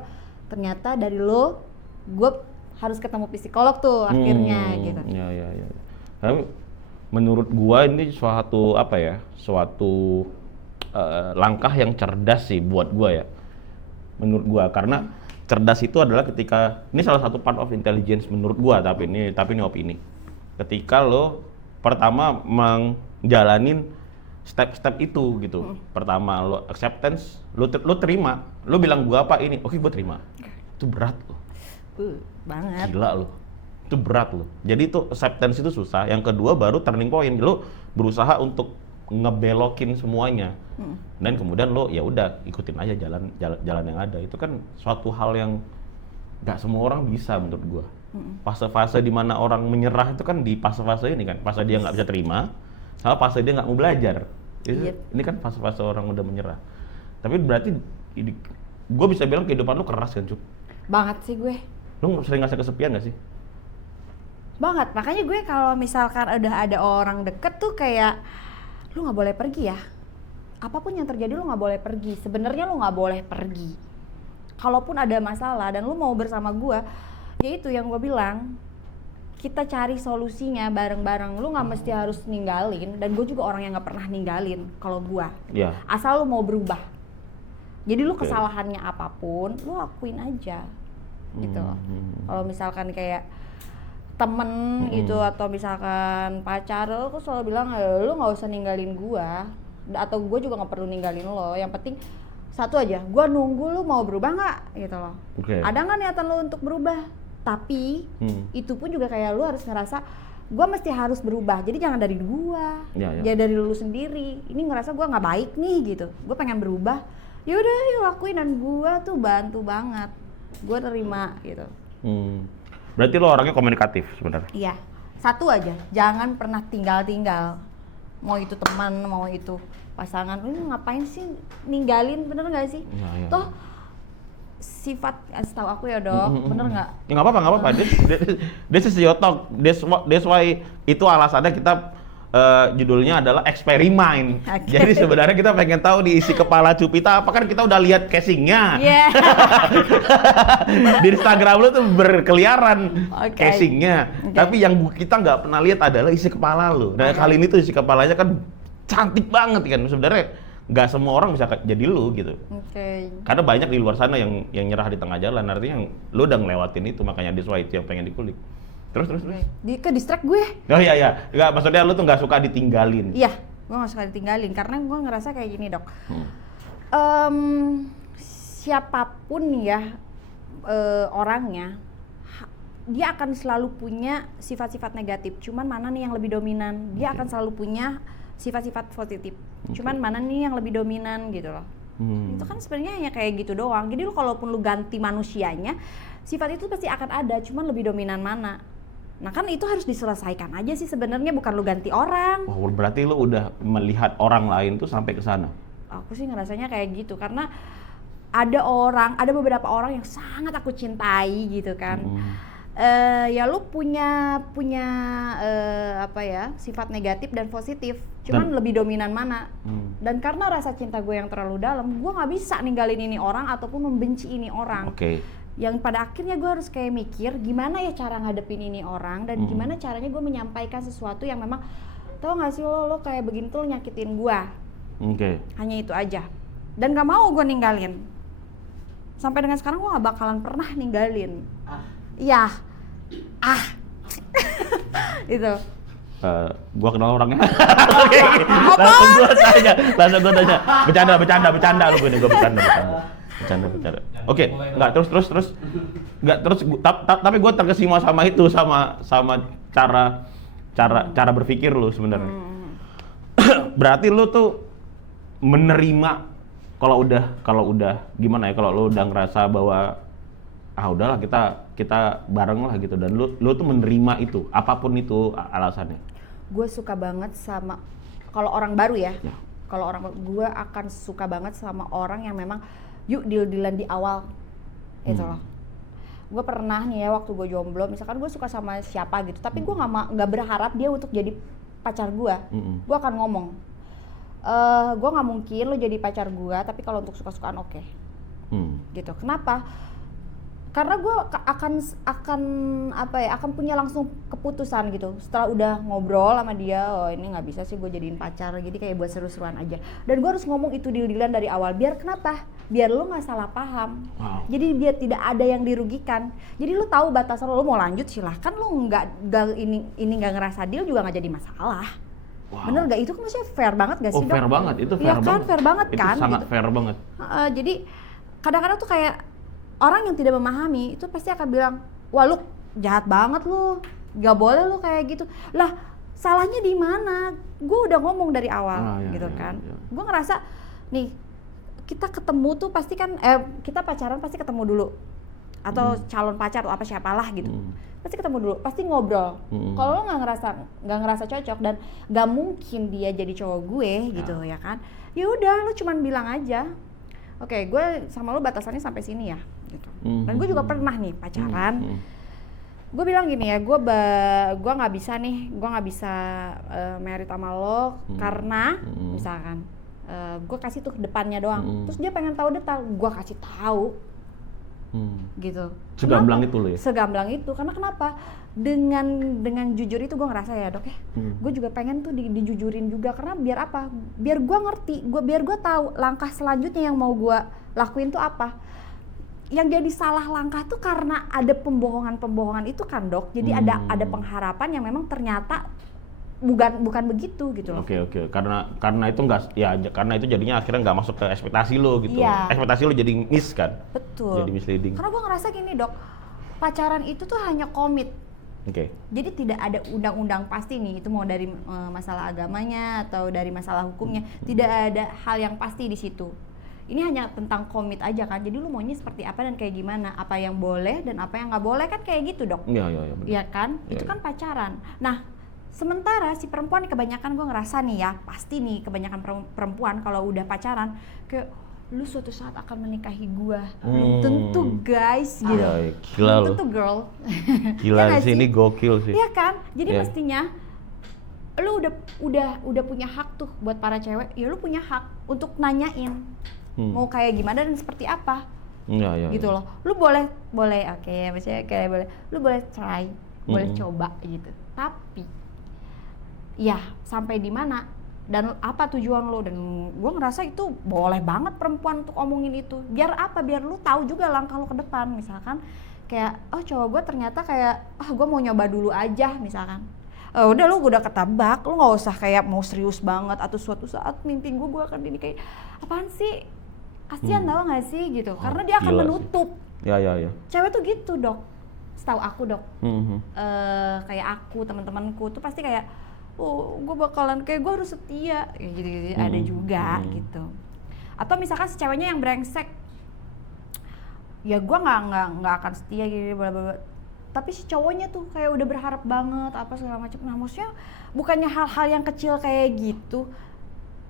ternyata dari lo gue harus ketemu psikolog tuh akhirnya gitu. Tapi menurut gua ini suatu langkah yang cerdas sih buat gua ya. Menurut gua, karena cerdas itu adalah ketika ini salah satu part of intelligence menurut gua, tapi ini opini. Ketika lo pertama menjalanin step-step itu gitu. Pertama lo acceptance, lo terima, lo bilang gua apa ini, oke gua terima. Itu berat lo. Banget. Gila lo. Itu berat loh. Jadi itu acceptance itu susah. Yang kedua baru turning point. Lo berusaha untuk ngebelokin semuanya. Dan kemudian lo ya udah ikutin aja jalan yang ada. Itu kan suatu hal yang nggak semua orang bisa menurut gua. Fase-fase di mana orang menyerah itu kan di fase-fase ini kan. Fase dia nggak bisa terima, sama fase dia nggak mau belajar. Ini kan fase-fase orang udah menyerah. Tapi berarti gua bisa bilang kehidupan lo keras kan, Cuk? Banget sih gue. Lo sering ngerasa kesepian nggak sih? Banget, makanya gue kalau misalkan udah ada orang deket tuh kayak lu nggak boleh pergi ya, apapun yang terjadi lu nggak boleh pergi. Sebenarnya lu nggak boleh pergi kalaupun ada masalah dan lu mau bersama gue, ya itu yang gue bilang, kita cari solusinya bareng-bareng. Lu nggak mesti harus ninggalin, dan gue juga orang yang nggak pernah ninggalin kalau gue, asal lu mau berubah. Jadi lu kesalahannya apapun lu lakuin aja gitu. Kalau misalkan kayak temen gitu atau misalkan pacar, lo tuh selalu bilang lo nggak usah ninggalin gua, atau gua juga nggak perlu ninggalin lo. Yang penting satu aja, gua nunggu lo mau berubah nggak gitu loh. Ada nggak niatan lo untuk berubah? Tapi itu pun juga kayak lo harus ngerasa gua mesti harus berubah. Jadi jangan dari gua, ya dari lo sendiri. Ini ngerasa gua nggak baik nih gitu, gua pengen berubah. Yaudah yuk lakuin, dan gua tuh bantu banget, gua terima gitu. Berarti lo orangnya komunikatif sebenarnya? Iya, satu aja, jangan pernah tinggal-tinggal. Mau itu teman, mau itu pasangan, lu ngapain sih ninggalin, bener nggak sih? Toh sifat, setahu aku ya dok, bener nggak? Ya nggak apa-apa. This is your talk. That's why itu alasannya kita judulnya adalah eksperimen. Okay. Jadi sebenarnya kita pengen tahu di isi kepala Cupita apa, kan kita udah lihat casingnya. Yeah. Di Instagram lu tuh berkeliaran casingnya. Okay. Tapi yang kita nggak pernah lihat adalah isi kepala lu. Nah kali ini tuh isi kepalanya kan cantik banget kan. Sebenarnya nggak semua orang bisa jadi lu gitu. Oke. Karena banyak di luar sana yang nyerah di tengah jalan. Artinya lu udah ngelewatin itu, makanya that's why itu yang pengen dikulik. Terus. Ke distract gue. Oh iya. Enggak, maksudnya lu tuh nggak suka ditinggalin. Iya, gue nggak suka ditinggalin karena gue ngerasa kayak gini dok. Siapapun ya orangnya, dia akan selalu punya sifat-sifat negatif. Cuman mana nih yang lebih dominan? Dia akan selalu punya sifat-sifat positif. Cuman mana nih yang lebih dominan gitu loh. Itu kan sebenarnya hanya kayak gitu doang. Jadi lu kalaupun lu ganti manusianya, sifat itu pasti akan ada. Cuman lebih dominan mana? Nah kan itu harus diselesaikan aja sih sebenarnya, bukan lu ganti orang. Wah, berarti lu udah melihat orang lain tuh sampai ke sana. Aku sih ngerasanya kayak gitu karena ada beberapa orang yang sangat aku cintai gitu kan. Ya lu punya sifat negatif dan positif. Cuman lebih dominan mana? Dan karena rasa cinta gue yang terlalu dalam, gue nggak bisa ninggalin ini orang ataupun membenci ini orang. Yang pada akhirnya gue harus kayak mikir gimana ya cara ngadepin ini orang dan gimana caranya gue menyampaikan sesuatu yang memang tau gak sih lo kayak begini tuh nyakitin gue. Hanya itu aja. Dan gak mau gue ninggalin. Sampai dengan sekarang gue gak bakalan pernah ninggalin. Iya. Itu. Gua kenal orangnya. Langsung gua tanya. Bercanda lu gue bercanda. Oke, enggak terus. Enggak terus tapi gue terkesima sama itu sama cara berpikir lu sebenarnya. Berarti lu tuh menerima kalau udah gimana ya, kalau lu udah ngerasa bahwa udahlah kita bareng lah gitu, dan lu tuh menerima itu apapun itu alasannya. Gue suka banget sama kalau orang baru ya. Kalau orang gue akan suka banget sama orang yang memang yuk deal-dealan di awal itu loh. Gue pernah nih ya waktu gue jomblo, misalkan gue suka sama siapa gitu, tapi gue nggak berharap dia untuk jadi pacar gue. Gue akan ngomong, gue nggak mungkin lo jadi pacar gue, tapi kalau untuk suka-sukaan oke. Gitu. Kenapa? Karena gue akan punya langsung keputusan gitu setelah udah ngobrol sama dia. Oh ini nggak bisa sih gue jadiin pacar, jadi kayak buat seru-seruan aja. Dan gue harus ngomong itu deal-dealan dari awal. Biar kenapa? Biar lo nggak salah paham. Jadi biar tidak ada yang dirugikan. Jadi lo tahu batasan lo mau lanjut silahkan, lo nggak nggak ngerasa deal juga nggak jadi masalah. Bener nggak? Itu kan maksudnya fair banget gak sih dok? Fair banget, itu fair banget. Kan fair banget kan? Itu sangat gitu. fair banget. Jadi kadang-kadang tuh kayak orang yang tidak memahami itu pasti akan bilang, wah lu jahat banget lu, gak boleh lu kayak gitu. Lah salahnya di mana? Gue udah ngomong dari awal gitu kan. Gue ngerasa nih kita ketemu tuh pasti kan kita pacaran pasti ketemu dulu atau calon pacar atau apa siapalah gitu. Pasti ketemu dulu, pasti ngobrol. Kalau lo nggak ngerasa cocok dan nggak mungkin dia jadi cowok gue gitu ya kan. Ya udah lu cuman bilang aja. Oke, gue sama lo batasannya sampai sini ya, gitu. Dan gue juga pernah nih pacaran. Gue bilang gini ya, gue nggak bisa married sama lo karena misalkan gue kasih tuh depannya doang. Terus dia pengen tahu detail, gue kasih tahu. Gitu. Segamblang itu lo ya? Segamblang itu, karena kenapa? Dengan jujur itu gue ngerasa ya dok ya, gue juga pengen tuh dijujurin juga, karena biar apa? Biar gue ngerti, biar gue tahu langkah selanjutnya yang mau gue lakuin tuh apa. Yang jadi salah langkah tuh karena ada pembohongan itu kan dok, jadi ada pengharapan yang memang ternyata bukan begitu gitu loh. Oke. Karena itu karena itu jadinya akhirnya nggak masuk ke ekspektasi lo gitu. Iya. Ekspektasi lo jadi miss kan? Betul. Jadi misleading. Karena gue ngerasa gini dok, pacaran itu tuh hanya komit. Jadi tidak ada undang-undang pasti nih, itu mau dari masalah agamanya atau dari masalah hukumnya, tidak ada hal yang pasti di situ. Ini hanya tentang komit aja kan, jadi lu maunya seperti apa dan kayak gimana, apa yang boleh dan apa yang nggak boleh kan kayak gitu dok. Iya kan, itu kan pacaran. Nah sementara si perempuan kebanyakan gue ngerasa nih ya, pasti nih kebanyakan perempuan kalau udah pacaran kayak lu suatu saat akan menikahi gua. Belum tentu guys gitu. Ya, gila Belum lu. tentu girl. Gila Ya nggak sih, ini gokil sih. Iya kan? Jadi Iya. mestinya lu udah punya hak tuh buat para cewek. Ya lu punya hak untuk nanyain mau kayak gimana dan seperti apa. Iya. Gitu loh. Lu boleh oke, maksudnya kayak boleh. Lu boleh try, boleh coba gitu. Tapi ya sampai di mana dan apa tujuan lo, dan gue ngerasa itu boleh banget perempuan untuk omongin itu. Biar apa? Biar lu tahu juga langkah lu ke depan. Misalkan kayak cowok gue ternyata kayak gue mau nyoba dulu aja misalkan. Udah lu udah ketebak, lu nggak usah kayak mau serius banget atau suatu saat mimpi gue akan dinikahi. Apaan sih? Kasian tau gak sih gitu. Karena dia akan gila menutup. Ya. Cewek tuh gitu, Dok. Setahu aku, Dok. Mhm. Kayak aku, teman-temanku tuh pasti kayak gue bakalan kayak gue harus setia kayak gitu ada juga gitu. Atau misalkan si ceweknya yang brengsek, ya gue nggak akan setia gitu bla bla bla. Tapi si cowoknya tuh kayak udah berharap banget apa segala macam. Nah maksudnya bukannya hal-hal yang kecil kayak gitu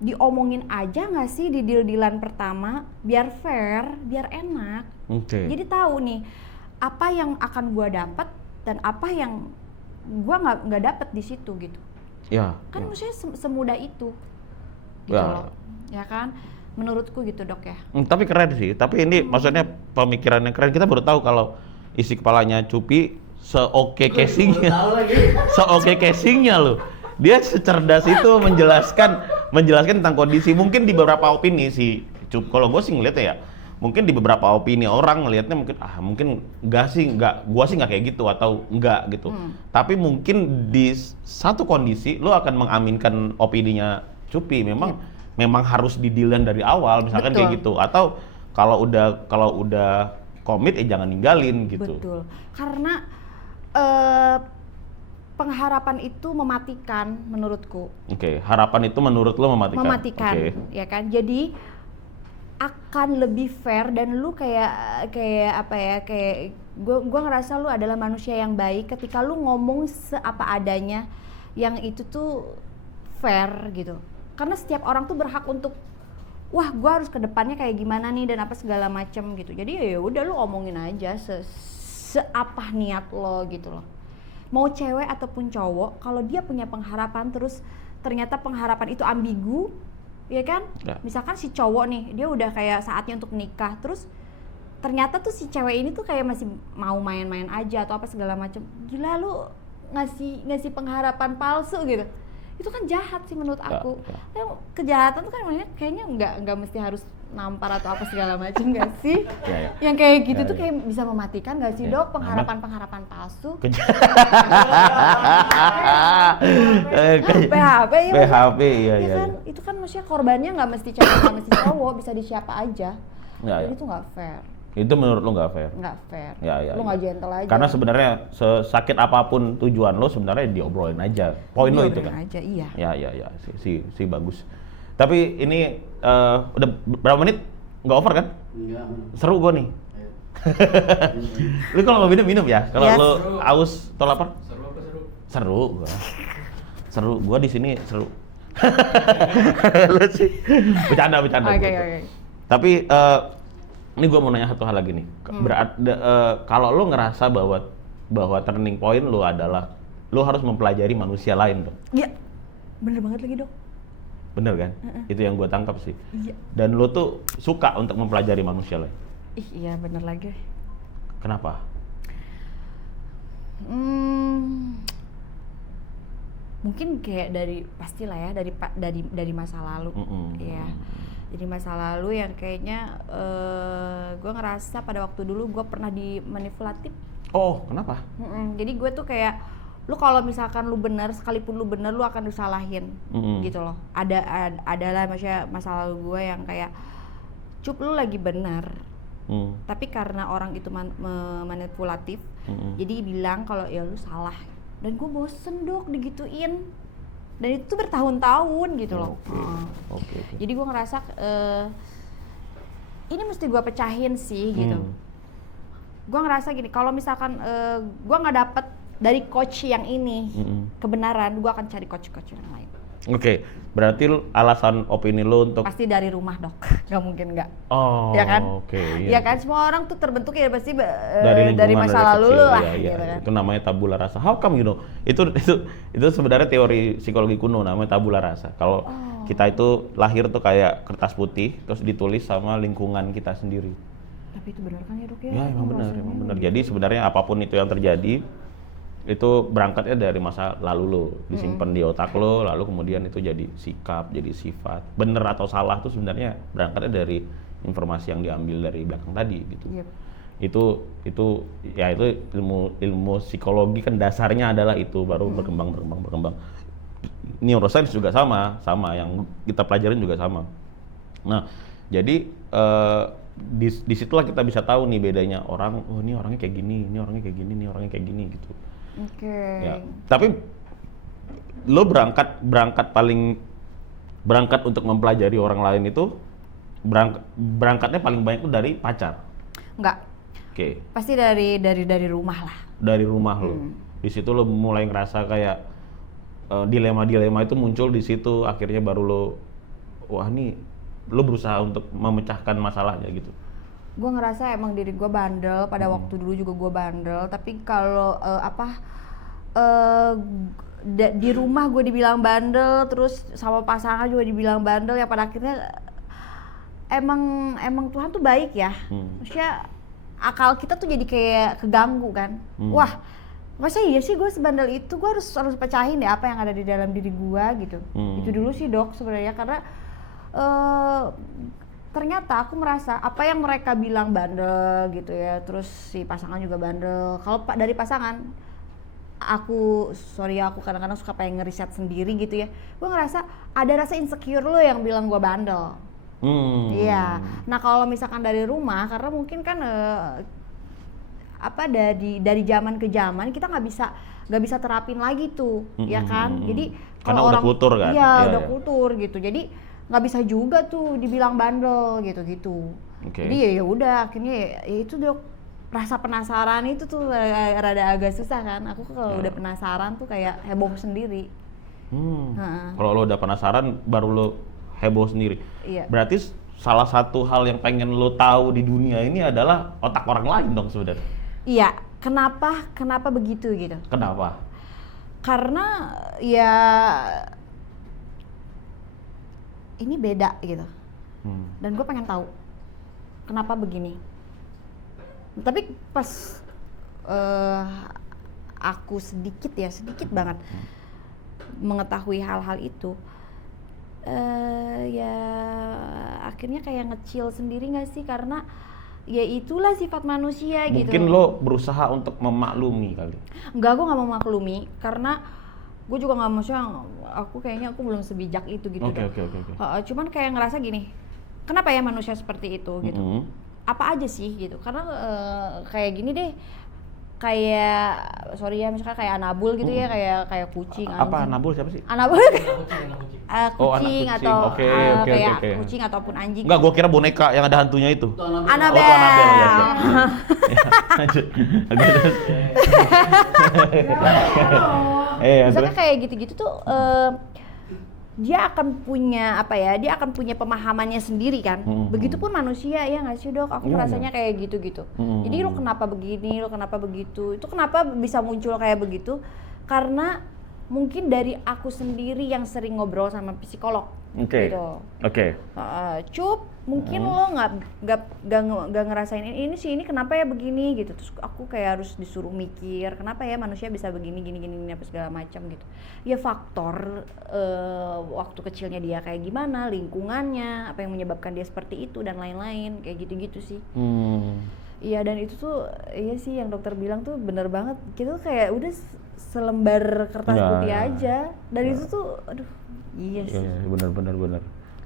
diomongin aja nggak sih di deal-dealan pertama, biar fair, biar enak. Oke. Jadi tahu nih apa yang akan gue dapat dan apa yang gue nggak dapet di situ gitu. Ya. Kan maksudnya semudah itu gitu Ya. loh, ya kan? Menurutku gitu, Dok ya. Tapi keren sih. Tapi ini maksudnya pemikirannya keren. Kita baru tahu kalau isi kepalanya Cupi seoke casingnya. Tahu lagi. Seoke casingnya loh. Dia secerdas itu menjelaskan tentang kondisi. Mungkin di beberapa opini sih, kalau gue sih ngeliatnya ya, mungkin di beberapa opini orang ngelihatnya mungkin gua sih nggak kayak gitu atau enggak gitu. Tapi mungkin di satu kondisi lo akan mengaminkan opininya Cupi, memang harus didealan dari awal misalkan. Betul. Kayak gitu, atau kalau udah komit jangan ninggalin gitu. Betul. Karena pengharapan itu mematikan menurutku. Oke, harapan itu menurut lo mematikan. Oke. Ya kan? Jadi akan lebih fair dan lu kayak apa ya, kayak gue ngerasa lu adalah manusia yang baik ketika lu ngomong seapa adanya yang itu tuh fair gitu. Karena setiap orang tuh berhak untuk wah gue harus ke depannya kayak gimana nih dan apa segala macem gitu. Jadi ya udah lu omongin aja seapa niat lo gitu loh. Mau cewek ataupun cowok, kalau dia punya pengharapan terus ternyata pengharapan itu ambigu, ya kan? Ya. Misalkan si cowok nih, dia udah kayak saatnya untuk nikah, terus ternyata tuh si cewek ini tuh kayak masih mau main-main aja atau apa segala macam. Gila lu ngasih pengharapan palsu gitu. Itu kan jahat sih menurut aku. Ya. Kejahatan tuh kan kayaknya nggak mesti harus nampar atau apa segala macam nggak sih? Ya. Yang kayak gitu Ya, tuh ya. kayak bisa mematikan nggak sih, Ya. Dok? Pengharapan palsu. PHP ya. PHP iya. Ya kan, itu kan maksudnya korbannya nggak mesti cewek, nggak mesti cowok, bisa di siapa aja. Ya. Jadi itu nggak fair, Itu menurut lo nggak fair. nggak fair. Ya. Lu nggak gentle aja. Karena sebenarnya sesakit apapun tujuan lo sebenarnya diobrolin aja. Poin lo itu kan. Aja, iya. Ya. Si bagus. Tapi ini udah berapa menit? Nggak over kan? Enggak. Seru gua nih. Ayo. Lu kalau mau minum ya. Kalau Yes. lo aus atau lapar? Seru apa seru? Seru gua. Seru. Gua di sini seru. Lu sih. Bercanda. Oke. Tapi ini gue mau nanya satu hal lagi nih. Kalau lo ngerasa bahwa turning point lo adalah lo harus mempelajari manusia lain dong. Iya, bener banget lagi, Dok. Bener kan? Itu yang gue tangkap sih. Iya. Dan lo tuh suka untuk mempelajari manusia lain. Iya bener lagi. Kenapa? Mungkin kayak pastilah ya dari masa lalu. Iya. Jadi masa lalu yang kayaknya gue ngerasa pada waktu dulu gue pernah dimanipulatif. Oh, kenapa? Jadi gue tuh kayak lu kalau misalkan lu benar, sekalipun lu benar lu akan disalahin gitu loh. Adalah maksudnya masa lalu gue yang kayak Cup lu lagi benar. Tapi karena orang itu manipulatif, jadi bilang kalau ya lu salah. Dan gue bosen, Dok, digituin. Dan itu tuh bertahun-tahun gitu loh. Oke. Jadi gue ngerasa ini mesti gue pecahin sih gitu. Gue ngerasa gini, kalau misalkan gue nggak dapet dari coach yang ini kebenaran, gue akan cari coach yang lain. Oke, berarti alasan opini lo untuk Pasti dari rumah dok, nggak mungkin nggak. oh, Ya kan? oke, Ya kan semua orang tuh terbentuk ya pasti dari dari lingkungan masa dari lalu kecil, lah, iya, iya. gitu kan. Itu namanya tabula rasa. How come itu sebenarnya teori psikologi kuno namanya tabula rasa. Kalau kita itu lahir tuh kayak kertas putih terus ditulis sama lingkungan kita sendiri. Tapi itu benar kan ya dok ya? Ya emang benar, Rasanya emang benar. Jadi sebenarnya apapun itu yang terjadi itu berangkatnya dari masa lalu lo, disimpan di otak lo, lalu kemudian itu jadi sikap, jadi sifat. Bener atau salah tuh sebenarnya berangkatnya dari informasi yang diambil dari belakang tadi gitu. Yep. Itu ya itu ilmu psikologi kan dasarnya adalah itu baru berkembang. Neuroscience juga sama yang kita pelajarin juga sama. Nah, jadi di situlah kita bisa tahu nih bedanya orang, oh ini orangnya kayak gini, ini orangnya kayak gini, ini orangnya kayak gini gitu. Oke. Ya. Tapi lo berangkat untuk mempelajari orang lain itu berangkatnya paling banyak itu dari pacar. Enggak. Oke. Pasti dari rumah lah. Dari rumah lo. Di situ lo mulai ngerasa kayak dilema-dilema itu muncul di situ, akhirnya baru lo wah nih lo berusaha untuk memecahkan masalahnya gitu. Gue ngerasa emang diri gue bandel, pada waktu dulu juga gue bandel, tapi kalau di rumah gue dibilang bandel, terus sama pasangan juga dibilang bandel, ya pada akhirnya emang Tuhan tuh baik ya. Maksudnya akal kita tuh jadi kayak keganggu kan. Wah, masa iya sih gue sebandel itu, gue harus pecahin deh apa yang ada di dalam diri gue gitu. Itu dulu sih dok sebenarnya, karena ternyata aku merasa apa yang mereka bilang bandel gitu ya, terus si pasangan juga bandel. Kalau dari pasangan, aku kadang-kadang suka pengen ngeriset sendiri gitu ya. Gue ngerasa ada rasa insecure lo yang bilang gue bandel. Iya. Nah kalau misalkan dari rumah, karena mungkin kan dari zaman ke zaman kita nggak bisa terapin lagi tuh, ya kan? Jadi karena kalau udah kultur kan? Iya, udah kultur gitu. Jadi nggak bisa juga tuh dibilang bandel gitu. Jadi ya udah akhirnya ya itu dok, rasa penasaran itu tuh rada agak susah kan. Aku kalau udah penasaran tuh kayak heboh sendiri. Kalau lo udah penasaran baru lo heboh sendiri. Iya. Berarti salah satu hal yang pengen lo tahu di dunia ini adalah otak orang lain dong sebenarnya. Iya. Kenapa begitu gitu? Kenapa? Karena ya ini beda gitu, dan gue pengen tahu kenapa begini. Tapi pas aku sedikit banget mengetahui hal-hal itu, ya akhirnya kayak ngecil sendiri nggak sih, karena ya itulah sifat manusia gitu. Mungkin lo berusaha untuk memaklumi kali. Enggak, gue nggak mau maklumi karena gue juga nggak, maksudnya aku belum sebijak itu gitu. Oke. Cuman kayak ngerasa gini, kenapa ya manusia seperti itu gitu? Apa aja sih gitu? Karena kayak gini deh, kayak misalkan kayak Anabul gitu ya, kayak kucing. Apa anjing. Anabul siapa sih? Anabul kucing anak atau Oke. kucing ataupun anjing. Enggak, gua kira boneka yang ada hantunya itu. Anabel. Oh, Anabel ya. Lanjut. Misalnya kayak gitu-gitu tuh dia akan punya pemahamannya sendiri kan. Begitupun manusia, ya nggak sih dok? Aku rasanya kayak gitu-gitu. Jadi lo kenapa begini, lo kenapa begitu? Itu kenapa bisa muncul kayak begitu? Karena mungkin dari aku sendiri yang sering ngobrol sama psikolog. Gitu. Cup, mungkin lo nggak ngerasain ini kenapa ya begini gitu. Terus aku kayak harus disuruh mikir kenapa ya manusia bisa begini gini apa segala macam gitu. Ya faktor waktu kecilnya dia kayak gimana, lingkungannya, apa yang menyebabkan dia seperti itu dan lain-lain, kayak gitu-gitu sih. Iya, dan itu tuh iya sih yang dokter bilang tuh bener banget. Kita tuh kayak udah selembar kertas putih aja. Dan itu tuh aduh, iya sih. Benar.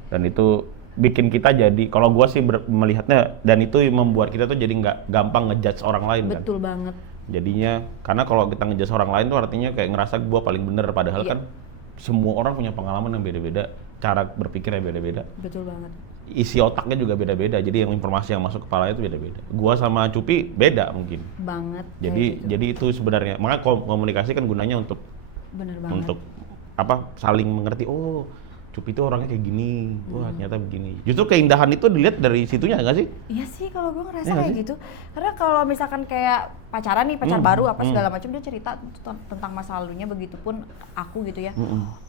Dan itu bikin kita jadi, kalau gua sih melihatnya, dan itu membuat kita tuh jadi nggak gampang ngejudge orang lain. Betul banget. Jadinya, karena kalau kita ngejudge orang lain tuh artinya kayak ngerasa gua paling bener, padahal kan semua orang punya pengalaman yang beda-beda, cara berpikirnya beda-beda. Betul banget. Isi otaknya juga beda-beda, jadi yang informasi yang masuk kepala itu beda-beda. Gua sama Cupi beda mungkin. Banget. Jadi itu sebenarnya, makanya komunikasi kan gunanya untuk bener banget. untuk saling mengerti. Oh, Cupi itu orangnya kayak gini. Wah, ternyata begini. Justru keindahan itu dilihat dari situnya nggak sih? Iya sih, kalau gue ngerasa Iya nggak kayak sih? gitu. Karena kalau misalkan kayak pacaran nih, pacar baru apa segala macam, dia cerita tentang masa lalunya, begitupun aku gitu ya.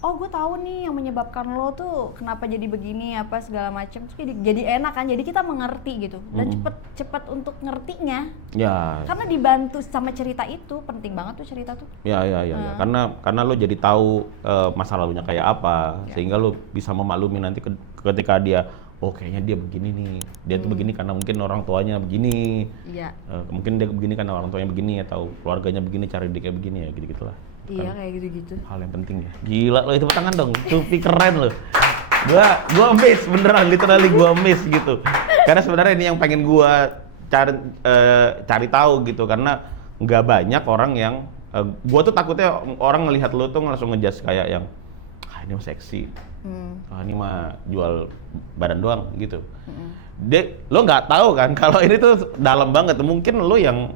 Oh, gue tahu nih yang menyebabkan lo tuh kenapa jadi begini apa segala macam. Terus jadi enak kan. Jadi kita mengerti gitu. Dan cepet untuk ngertinya. Ya. Karena dibantu sama cerita itu, penting banget tuh cerita tuh. Ya. Karena lo jadi tahu masa lalunya kayak apa, sehingga lo bisa memaklumi nanti ketika dia, oh kayaknya dia begini nih, dia tuh begini karena mungkin orang tuanya begini, Iya. mungkin dia begini karena orang tuanya begini atau keluarganya begini, cara didiknya begini ya, gitu-gitulah. Iya, kayak gitu-gitu. Hal yang penting ya. Gila lo, itu tangan dong, Cupi keren lo. Gua miss beneran, literally gua miss gitu. Karena sebenarnya ini yang pengen gua cari tahu gitu, karena nggak banyak orang yang gua tuh takutnya orang ngelihat lo tuh langsung ngejudge kayak yang ini mah seksi, ini mah jual badan doang gitu. Lo nggak tahu kan kalau ini tuh dalam banget. Mungkin lo yang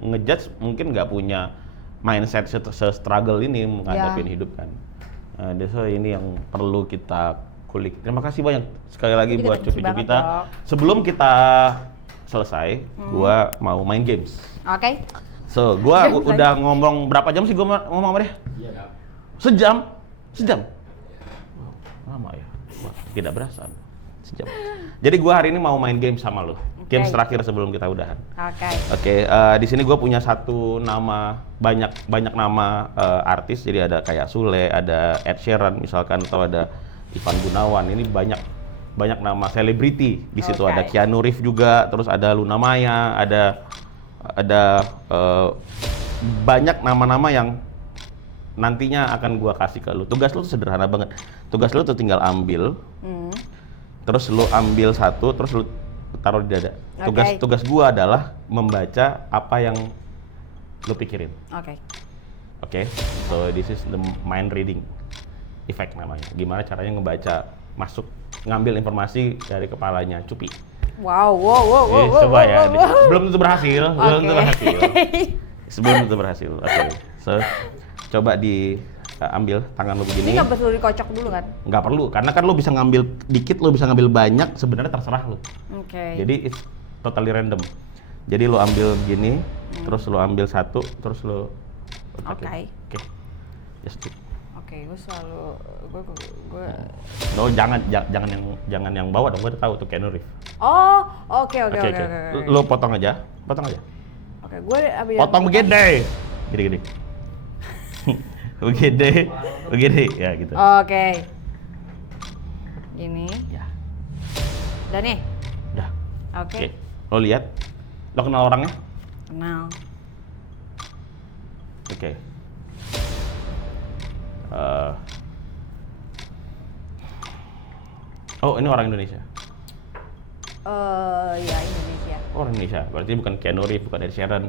ngejudge mungkin nggak punya mindset se-struggle ini menghadapi hidup kan. So ini yang perlu kita kulik. Terima kasih banyak sekali lagi buat Cupi-Cupi kita. Sebelum kita selesai, gua mau main games. Oke. So, gua udah ngomong berapa jam sih gua ngomong sama dia? Iya, Kak. Sejam? Wow, lama ya? Wah, tidak berasa. Sejam. Jadi gua hari ini mau main game sama lo. Games terakhir sebelum kita udahan. Oke, di sini gua punya satu nama, banyak nama artis. Jadi ada kayak Sule, ada Ed Sheeran misalkan, atau ada Ivan Gunawan. Ini banyak nama selebriti. Di situ ada Keanu Reeves juga, terus ada Luna Maya, ada banyak nama-nama yang nantinya akan gua kasih ke lu. Tugas lu tuh sederhana banget. Tugas lu tuh tinggal ambil, terus lu ambil satu, terus lu taruh di dada. Tugas gua adalah membaca apa yang lu pikirin. Oke. So this is the mind reading effect namanya. Gimana caranya ngebaca, ngambil informasi dari kepalanya Cupi. Wow. Coba ya. Belum tentu berhasil. Sebelum tentu berhasil. Oke. So, coba diambil tangan lu begini. Ini nggak perlu dikocok dulu kan? Nggak perlu, karena kan lu bisa ngambil dikit, lu bisa ngambil banyak, sebenarnya terserah lu. Jadi it's totally random. Jadi lu ambil begini, terus lu ambil satu, terus lu Oke. Just do it. Gue selalu gue. No, jangan yang bawah dong, gue udah tahu tuh Keanu Reeves. Oke. Lu potong aja. Oke, gue ambil. Potong begini. Gini. begini ya gitu. Oke. Gini. Ya. Udah nih. Udah. Oke. Lo lihat. Lo kenal orangnya? Kenal. Oke. Oh, ini orang Indonesia. Ya Indonesia. Orang Indonesia. Berarti bukan Keanu Reeves, bukan Ed Sheeran.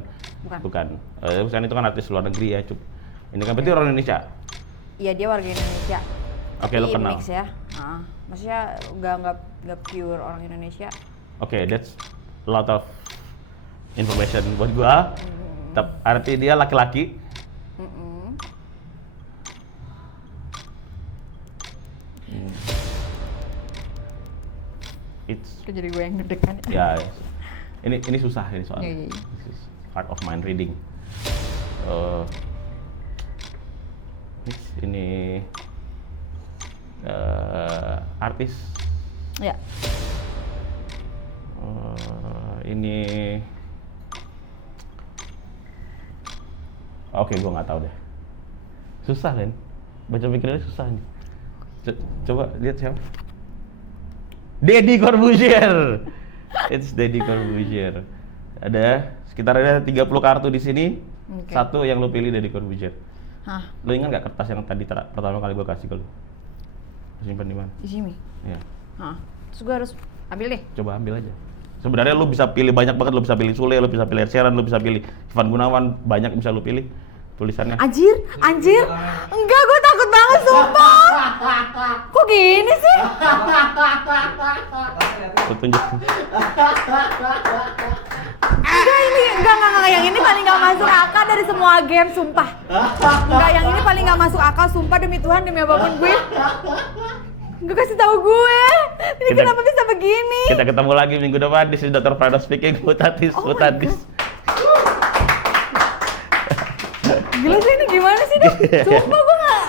Bukan. Bukan, itu kan artis luar negeri ya, Cup. Ini kan berarti orang Indonesia. Iya, dia warga Indonesia. Oke, lo kenal. Mix ya. Maksudnya nggak pure orang Indonesia. Oke, that's a lot of information buat gua. Arti dia laki-laki. Jadi gue yang deg-degan. Ya, ini susah ini soalnya. Iya. This is part of mind reading. Ini artis. Ya. Ini. Oke, gue nggak tahu deh. Susah kan? Baca pikirannya susah nih. Coba lihat siapa? Deddy Corbuzier. It's Deddy Corbuzier. Ada sekitar 30 kartu di sini. Satu yang lo pilih Deddy Corbuzier. Lo ingat nggak kertas yang tadi pertama kali gue kasih ke lo? Simpan di mana? Di sini. Iya. Terus gue harus ambil deh. Coba ambil aja. Sebenarnya lo bisa pilih banyak banget. Lo bisa pilih Sule, lo bisa pilih Ed Sheeran, lo bisa pilih Ivan Gunawan. Banyak bisa lo pilih tulisannya. Anjir. Enggak, gue takut banget sumpah. Kok gini sih? Lo tunjuk. Enggak, yang ini paling gak masuk akal dari semua game, sumpah. Enggak, yang ini paling gak masuk akal, sumpah demi Tuhan, demi apapun gue. Enggak kasih tahu gue. Ini kenapa bisa begini? Kita ketemu lagi minggu depan di Dr. Prada Speaking, Mutatis. Gila sih, ini gimana sih, Dok? Sumpah gue gak...